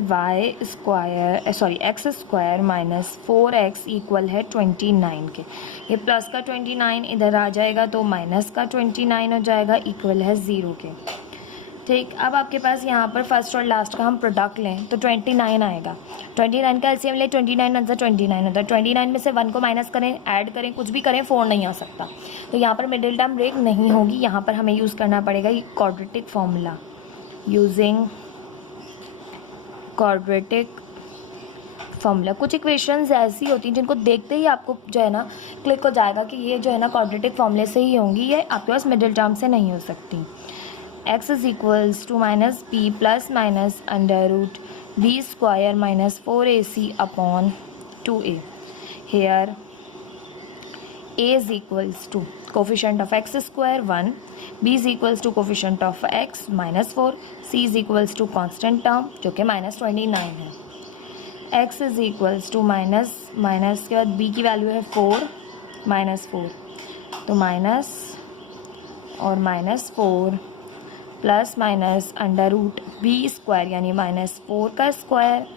x square minus 4x equal है 29 के। ये प्लस का 29 इधर आ जाएगा तो माइनस का 29 हो जाएगा इक्वल है 0 के। ठीक, अब आपके पास यहाँ पर फर्स्ट और लास्ट का हम प्रोडक्ट लें तो 29 आएगा। 29 का एलसीएम ले, 29 वन सा 29 होता है। 29 में से 1 को माइनस करें, ऐड करें, कुछ भी करें, 4 नहीं आ सकता। तो यहाँ पर मिडिल टर्म ब्रेक नहीं होगी। यहाँ पर हमें यूज़ करना पड़ेगा ये quadratic formula. Using quadratic formula. कुछ इक्वेशंस ऐसी होती हैं जिनको देखते ही आपको जो है ना क्लिक हो जाएगा कि ये जो है ना क्वाड्रेटिक फॉर्मूले से ही होंगी, ये आपके पास मिडिल टर्म से नहीं हो सकती। x is equals to minus p plus minus under root b square minus 4ac upon 2a। Here a is equals to coefficient of x square 1, b is equals to coefficient of x minus 4, c is equals to constant term जो कि minus 29 है। x is equals to minus के बाद b की value है 4 minus 4, तो minus और minus 4 plus minus under root b square यानी माइनस 4 का स्क्वायर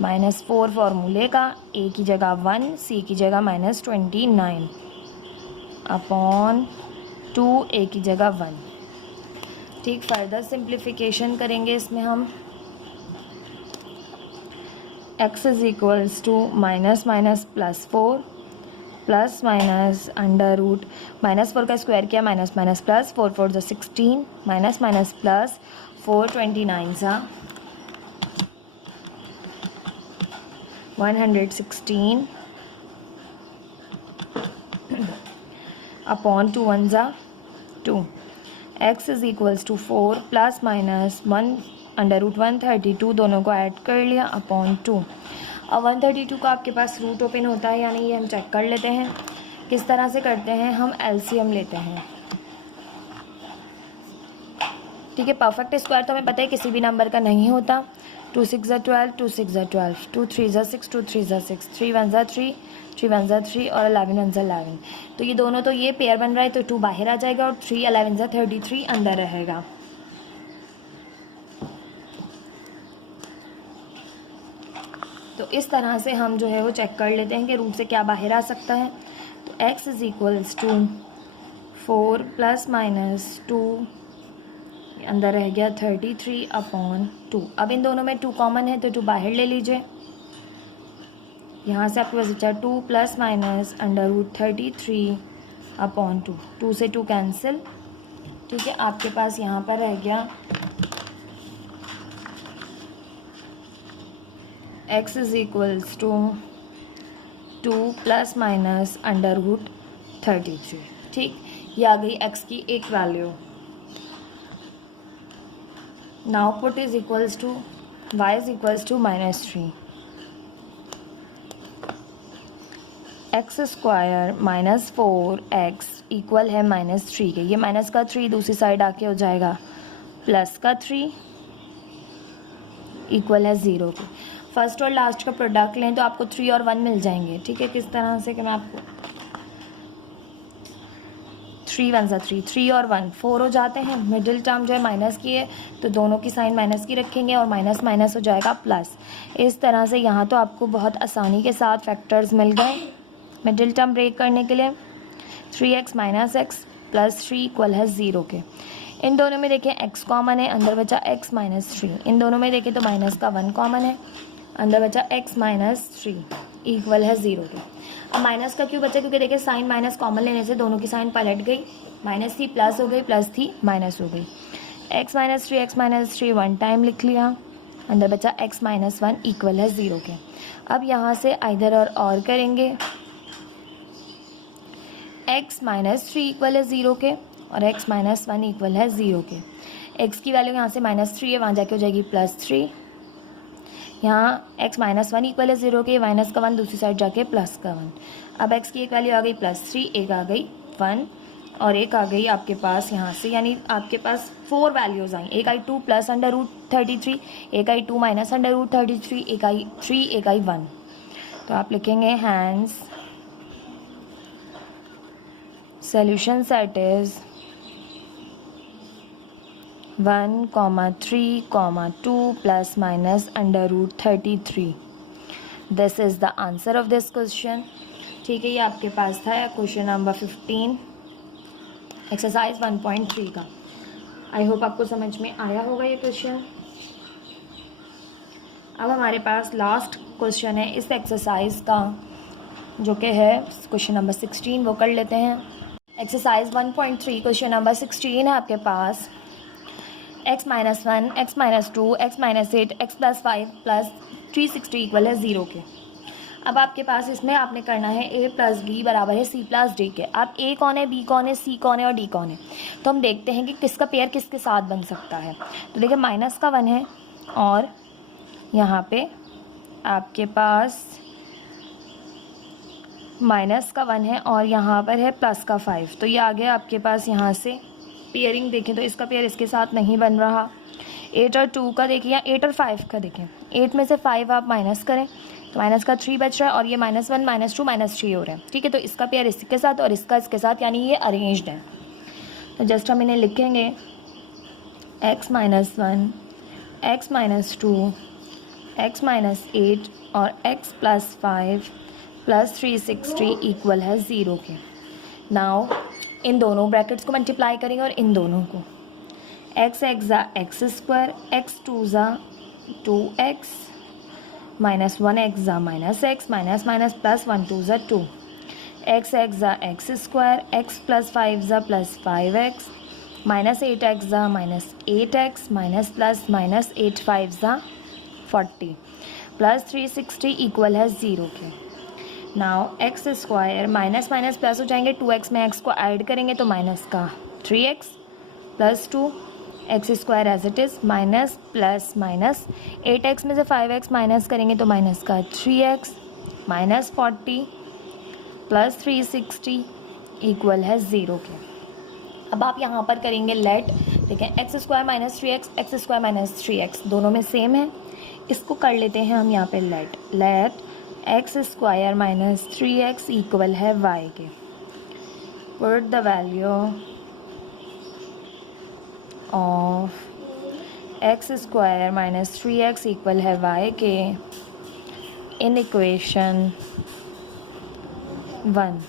माइनस 4 फॉर्मूले का, a की जगह 1, c की जगह माइनस 29 अपॉन 2a की जगह 1। ठीक, फर्दर सिंप्लीफिकेशन करेंगे इसमें हम। x is equals to minus minus plus 4 plus minus under root minus 4 का स्क्वायर किया, माइनस माइनस प्लस 4 4 ज़ा 16 माइनस माइनस प्लस 429 ज़ा 116 अपॉन 2 1 ज़ा 2। x is equals to 4 plus minus 1 under root 132 दोनों को ऐड कर लिया अपॉन 2। अब 132 का आपके पास रूट ओपन होता है या नहीं ये हम चेक कर लेते हैं। किस तरह से करते हैं, हम एलसीएम लेते हैं। ठीक है, परफेक्ट स्क्वायर तो हमें पता है किसी भी नंबर का नहीं होता, 2 6 ज़ा 12, 2 6 ज़ा 12, 2 3 ज़ा 6, 2 3 ज़ा 6, 3 1 ज़ा 3, 3 1 ज़ा 3 और 11 1 ज़ा 11। तो ये दोनों, तो ये पेयर बन रहा है, तो 2 बाहर आ जाएगा और 3 11 ज़ा 33 अंदर रहेगा। तो इस तरह से हम जो है वो चेक कर लेते हैं कि रूट से क्या बाहर आ सकता है। तो x is equals to 4 plus minus 2, अंदर रह गया 33/2। अब इन दोनों में 2 कॉमन है तो 2 बाहर ले लीजिए। यहाँ से आपके पास बचा 2 प्लस माइनस √33/2, 2 से 2 कैंसिल। ठीक है, आपके पास यहाँ पर रह गया x is equals to 2 plus minus √33। ठीक, ये आ गई x की एक वैल्यू। Now put is equals to y is equals to -3, x square minus 4x equal है -3 के। ये माइनस का 3 दूसरी साइड आके हो जाएगा प्लस का 3 इक्वल है 0 के। फर्स्ट और लास्ट का प्रोडक्ट लें तो आपको 3 और 1 मिल जाएंगे। ठीक है, किस तरह से कि मैं आपको 3 1 ज़ा 3, 3 और 1 4 हो जाते हैं। मिडिल टर्म जो है माइनस की है तो दोनों की साइन माइनस की रखेंगे और माइनस माइनस हो जाएगा प्लस। इस तरह से यहाँ तो आपको बहुत आसानी के साथ फैक्टर्स मिल गए मिडिल टर्म ब्रेक करने के लिए। 3x minus X plus 3 equal है 0 के। इन दोनों में देखें x कॉमन है, अंदर बचा x माइनस 3। इन दोनों में देखें तो माइनस का 1 कॉमन है, अंदर बचा x माइनस 3 इक्वल है 0 के। अब माइनस का क्यों बचा, क्योंकि देखिए साइन माइनस कॉमन लेने से दोनों की साइन पलट गई, माइनस थी प्लस हो गई, प्लस थी माइनस हो गई। x माइनस 3 1 टाइम लिख लिया, अंदर बचा x माइनस 1 इक्वल है 0 के। अब यहाँ से इधर और करेंगे, x माइनस 3 इक्वल है 0 के और x माइनस 1 इक्वल है 0 के। x की वैल्यू यहाँ से -3 है, वहाँ जाके हो जाएगी +3। यहाँ x माइनस 1 इक्वल है 0 के, माइनस का 1 दूसरी साइड जाके प्लस का 1। अब x की एक वैल्यू आ गई +3, एक आ गई 1 और एक आ गई आपके पास यहाँ से, यानी आपके पास 4 वैल्यूज़ आई। एक आई 2 प्लस √33, एक आई 2 माइनस √33, एक आई 3, एक आई 1। तो आप लिखेंगे hence solution set is 1, 3, 2 plus minus √33. This is the answer of this question. ठीक है, ये आपके पास था क्वेश्चन नंबर 15 एक्सरसाइज 1.3 का। आई होप आपको समझ में आया होगा ये क्वेश्चन। अब हमारे पास लास्ट क्वेश्चन है इस एक्सरसाइज का, जो कि है क्वेश्चन नंबर 16, वो कर लेते हैं। एक्सरसाइज 1.3 क्वेश्चन नंबर 16 है आपके पास। x minus 1, x minus 2, x minus 8, x plus 5 plus 360 equal है 0 के। अब आपके पास इसमें आपने करना है a प्लस b बराबर है c प्लस d के। अब a कौन है, b कौन है, c कौन है और d कौन है। तो हम देखते हैं कि किसका पेयर किसके साथ बन सकता है। तो देखिए माइनस का 1 है और यहाँ पे आपके पास माइनस का 1 है और यहाँ पर है प्लस का 5। तो ये आ गया आपके पास यहाँ से पेयरिंग। देखें तो इसका पेयर इसके साथ नहीं बन रहा। 8 और 2 का देखिए, या 8 और 5 का देखें। 8 में से 5 आप माइनस करें तो माइनस का 3 बच रहा है और ये -1 -2 -3 हो रहा है। ठीक है, तो इसका पेयर इसके साथ और इसका इसके साथ, यानी ये अरेंज्ड है। तो जस्ट हम इन्हें लिखेंगे x minus 1, x minus 2, x minus 8 और x प्लस 5 प्लस 360 इक्वल है 0 के। नाउ इन दोनों ब्रैकेट्स को मल्टीप्लाई करेंगे और इन दोनों को, x एक्स ज़ा एक्स स्क्वायर, x 2 ज़ा 2x, माइनस 1 एक्स ज़ा minus x, minus minus plus 1 2 ज़ा 2, x एक्स ज़ा एक्स स्क्वायर, x प्लस 5 ज़ा प्लस 5x, माइनस 8 एक्स ज़ा minus 8x, minus plus minus 8 5 ज़ा 40 प्लस 360 इक्वल है 0 के। Now x square minus minus plus हो जाएंगे, 2x में x को ऐड करेंगे तो माइनस का 3x plus 2 x square as it is, minus plus minus 8x में से 5x माइनस करेंगे तो माइनस का 3x माइनस 40 प्लस 360 इक्वल है 0 के। अब आप यहाँ पर करेंगे लेट, देखें x square minus 3x, x square minus 3x दोनों में सेम है, इसको कर लेते हैं हम यहाँ पे let x square minus 3x equal है y के। Put the value of x square minus 3x equal है y के in equation 1।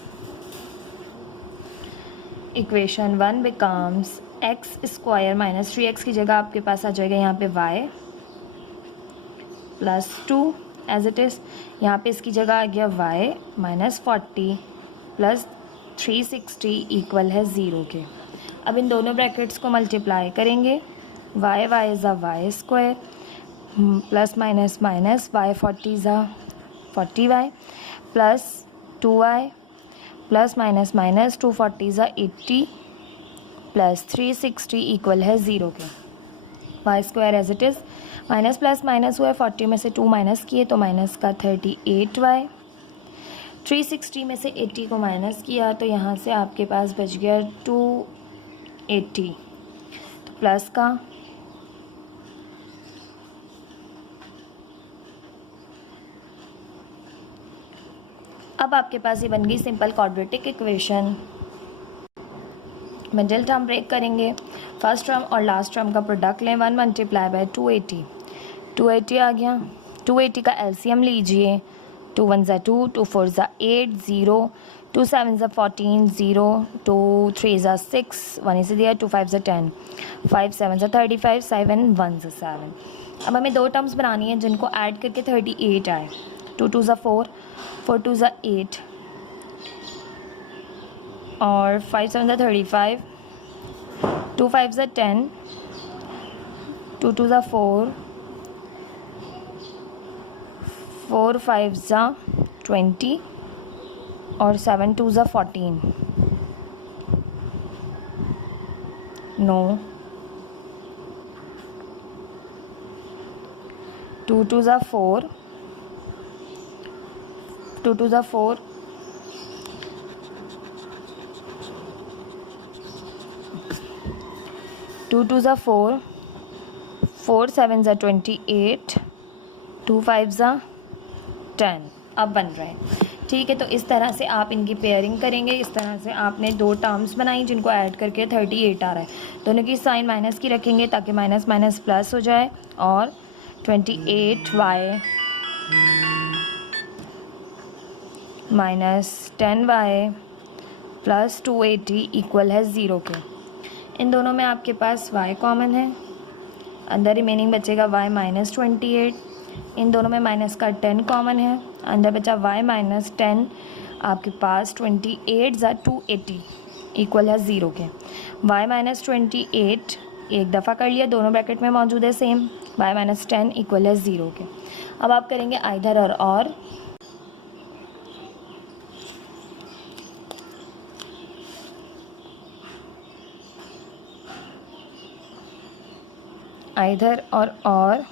Equation 1 becomes x square minus 3x की जगह आपके पास आ जाएगा यहाँ पे y plus 2 as it is, यहाँ पे इसकी जगह आ गया y माइनस 40 प्लस 360 इक्वल है 0 के। अब इन दोनों ब्रैकेट्स को मल्टीप्लाई करेंगे, y is a y square plus minus minus y 40 is a 40y plus 2y plus minus minus 240 is a 80 plus 360 equal है 0 के। Y square as it is, minus plus minus हुआ है, 40 में से 2 minus किए तो minus का 38y, 360 में से 80 को माइनस किया तो यहाँ से आपके पास बच गया 280, तो प्लस का अब आपके पास ये बन गई simple quadratic equation. Middle term break करेंगे, फर्स्ट टर्म और लास्ट टर्म का प्रोडक्ट लें, 1 मल्टीप्लाई बाय 280 आ गया। 280 का एलसीएम लीजिए, 2 1 ज़ा 2, 2 4 ज़ा 8, 0, 2 7 ज़ा 14, 0, 2 3 ज़ा 6, 1 इसे दिया, 2 5 ज़ा 10, 5 7 ज़ा 35, 7 1 ज़ा 7। अब हमें दो टर्म्स बनानी है जिनको ऐड करके 38 आए, 2 2 ज़ा 4, 4 2 ज़ा 8 और 5 7 ज़ा 35, 2 5 ज़ा 10, 2 2 ज़ा 4, 4 5 ज़ा 20 और 7 2 ज़ा 14। नो, 2 2 ज़ा 4, 2 2 ज़ा 4, 2 2 ज़ा 4, 4 7 ज़ा 28, 2 5 ज़ा 10 अब बन रहा है। ठीक है, तो इस तरह से आप इनकी पेयरिंग करेंगे। इस तरह से आपने दो टर्म्स बनाई जिनको ऐड करके 38 आ रहा है। दोनों की साइन माइनस की रखेंगे ताकि माइनस माइनस प्लस हो जाए और 28y minus 10y plus 280 equal है 0 के। इन दोनों में आपके पास y कॉमन है, अंदर रिमेनिंग बचेगा y माइनस 28। इन दोनों में माइनस का 10 कॉमन है, अंदर बचा y माइनस 10, आपके पास 28 ज़ा 280 इक्वल है 0 के। y माइनस 28 एक दफ़ा कर लिया, दोनों ब्रैकेट में मौजूद है सेम, y माइनस 10 इक्वल है 0 के। अब आप करेंगे आइदर और आइदर और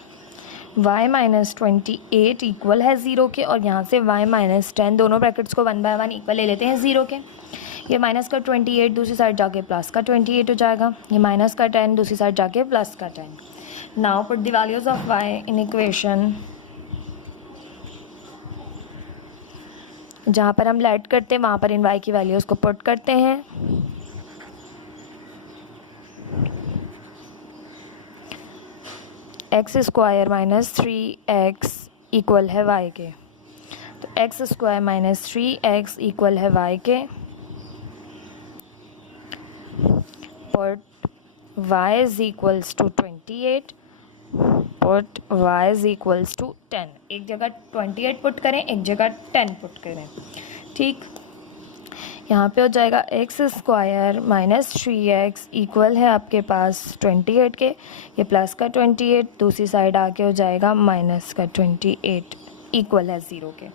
y माइनस 28 इक्वल है 0 के और यहाँ से y माइनस 10 दोनों ब्रैकेट्स को 1 बाय 1 इक्वल ले लेते हैं 0 के। ये माइनस का 28 दूसरी साइड जाके प्लस का 28 हो जाएगा, ये माइनस का 10 दूसरी साइड जाके प्लस का 10। Now put the values of y in equation, जहाँ पर हम लेट करते हैं वहाँ पर इन y की वैल्यूज़ को पुट करते हैं। X square minus 3x equal है y के, तो x square minus 3x equal है y के। Put y is equals to 28, put y is equals to 10। एक जगह 28 पुट करें, एक जगह 10 पुट करें। ठीक, यहाँ पे हो जाएगा x square minus 3x equal है आपके पास 28 के, ये प्लस का 28 दूसरी साइड आके हो जाएगा माइनस का 28 इक्वल है 0 के।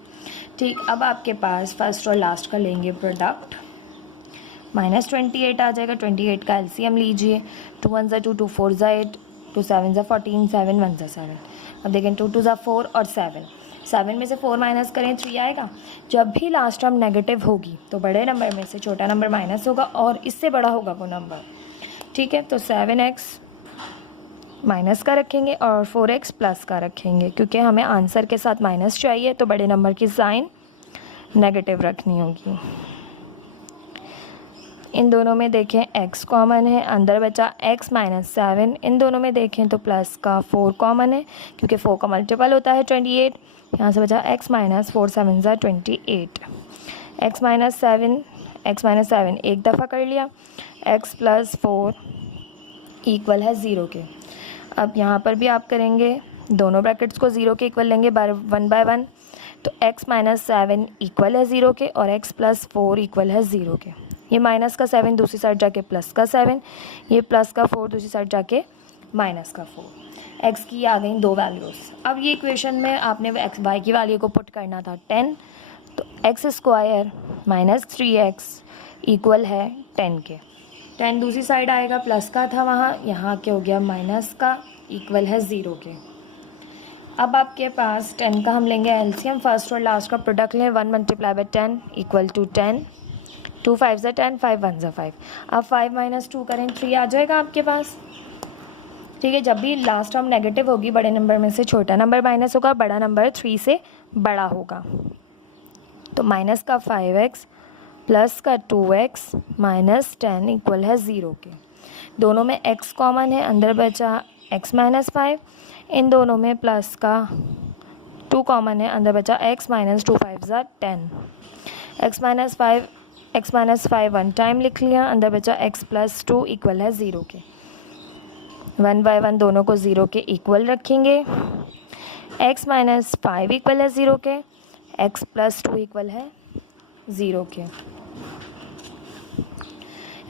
ठीक, अब आपके पास फर्स्ट और लास्ट का लेंगे प्रोडक्ट, माइनस 28 आ जाएगा, 28 का एलसीएम लीजिए, 2 1 ज़ा 2, 2 4 ज़ा 8, 2 7 ज़ा 14, 7 1 ज़ा 7। अब देखें 2 2 ज़ा 4 और 7, 7 में से 4 माइनस करें 3 आएगा। जब भी लास्ट टर्म नेगेटिव होगी तो बड़े नंबर में से छोटा नंबर माइनस होगा और इससे बड़ा होगा वो नंबर, ठीक है। तो 7x माइनस का रखेंगे और 4x प्लस का रखेंगे, क्योंकि हमें आंसर के साथ माइनस चाहिए तो बड़े नंबर की साइन नेगेटिव रखनी होगी। इन दोनों में देखें x कॉमन है, अंदर बचा x माइनस 7। इन दोनों में देखें तो प्लस का 4 कॉमन है, क्योंकि 4 का मल्टीपल होता है 28। यहाँ से बचा x माइनस 4 7 ज़ा 28। x माइनस 7 एक दफ़ा कर लिया, x प्लस 4 इक्वल है 0 के। अब यहाँ पर भी आप करेंगे, दोनों ब्रैकेट्स को 0 के इक्वल लेंगे 1 बाय 1। तो x माइनस 7 इक्वल है 0 के और x प्लस 4 इक्वल है 0 के। ये माइनस का 7 दूसरी साइड जाके प्लस का 7, ये प्लस का 4 दूसरी साइड जाके माइनस का 4। x की आ गई 2 वैल्यूज़। अब ये इक्वेशन में आपने x y की वैल्यू को पुट करना था 10, तो x square minus 3x equal है 10 के। 10 दूसरी साइड आएगा, प्लस का था वहाँ, यहाँ क्या हो गया माइनस का, इक्वल है 0 के। अब आपके पास 10 का हम लेंगे एलसीएम, फर्स्ट और लास्ट का प्रोडक्ट लें, 1 मल्टीप्लाई बाय 10 इक्वल टू 10, 2 5 ज़ा 10, 5 1 ज़ा 5। अब 5 माइनस 2 करें 3 आ जाएगा आपके पास, ठीक है। जब भी लास्ट टर्म नेगेटिव होगी बड़े नंबर में से छोटा नंबर माइनस होगा, बड़ा नंबर 3 से बड़ा होगा। तो माइनस का 5x प्लस का 2x माइनस 10 इक्वल है 0 के। दोनों में x कॉमन है, अंदर बचा x माइनस 5। इन दोनों में प्लस का 2 कॉमन है, अंदर बचा x माइनस 2 5 ज़ा 10। x माइनस 5 वन टाइम लिख लिया, अंदर बचा x प्लस 2 इक्वल है 0 के। 1 बाय 1 दोनों को 0 के इक्वल रखेंगे। x माइनस 5 इक्वल है 0 के, x प्लस 2 इक्वल है 0 के।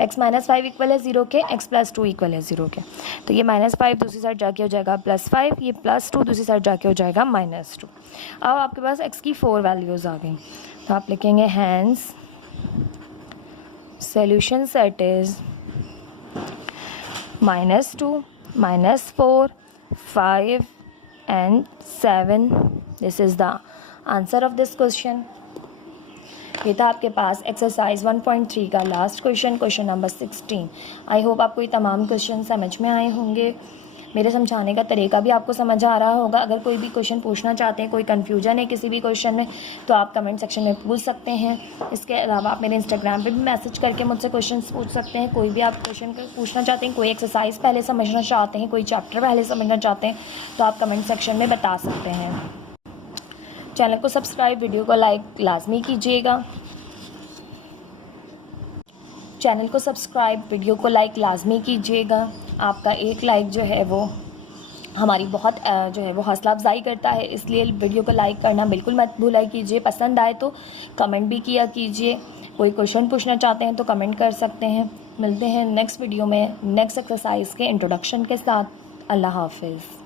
x माइनस 5 इक्वल है 0 के, x प्लस 2 इक्वल है 0 के। तो ये माइनस 5 दूसरी साइड जाके हो जाएगा प्लस 5, ये प्लस 2 दूसरी साइड जाके हो जाएगा माइनस 2। अब आपके पास x की 4 वैल्यूज़ आ गई, तो आप लिखेंगे hence solution set is -2, -4, 5 and 7. This is the answer of this question. ये था आपके पास एक्सरसाइज 1.3 का लास्ट क्वेश्चन नंबर 16। आई होप आपको ये तमाम क्वेश्चन समझ में आए होंगे, मेरे समझाने का तरीका भी आपको समझ आ रहा होगा। अगर कोई भी क्वेश्चन पूछना चाहते हैं, कोई कन्फ्यूजन है किसी भी क्वेश्चन में, तो आप कमेंट सेक्शन में पूछ सकते हैं। इसके अलावा आप मेरे इंस्टाग्राम पे भी मैसेज करके मुझसे क्वेश्चन पूछ सकते हैं। कोई भी आप क्वेश्चन पूछना चाहते हैं, कोई एक्सरसाइज पहले समझना चाहते हैं, कोई चैप्टर पहले समझना चाहते हैं, तो आप कमेंट सेक्शन में बता सकते हैं। चैनल को सब्सक्राइब, वीडियो को लाइक लाजमी कीजिएगा। चैनल को सब्सक्राइब, वीडियो को लाइक लाजमी कीजिएगा। आपका एक लाइक जो है वो हमारी बहुत जो है वो हौसला अफजाई करता है, इसलिए वीडियो को लाइक करना बिल्कुल मत भूला कीजिए। पसंद आए तो कमेंट भी किया कीजिए। कोई क्वेश्चन पूछना चाहते हैं तो कमेंट कर सकते हैं। मिलते हैं नेक्स्ट वीडियो में नेक्स्ट एक्सरसाइज के इंट्रोडक्शन के साथ। अल्लाह हाफिज़।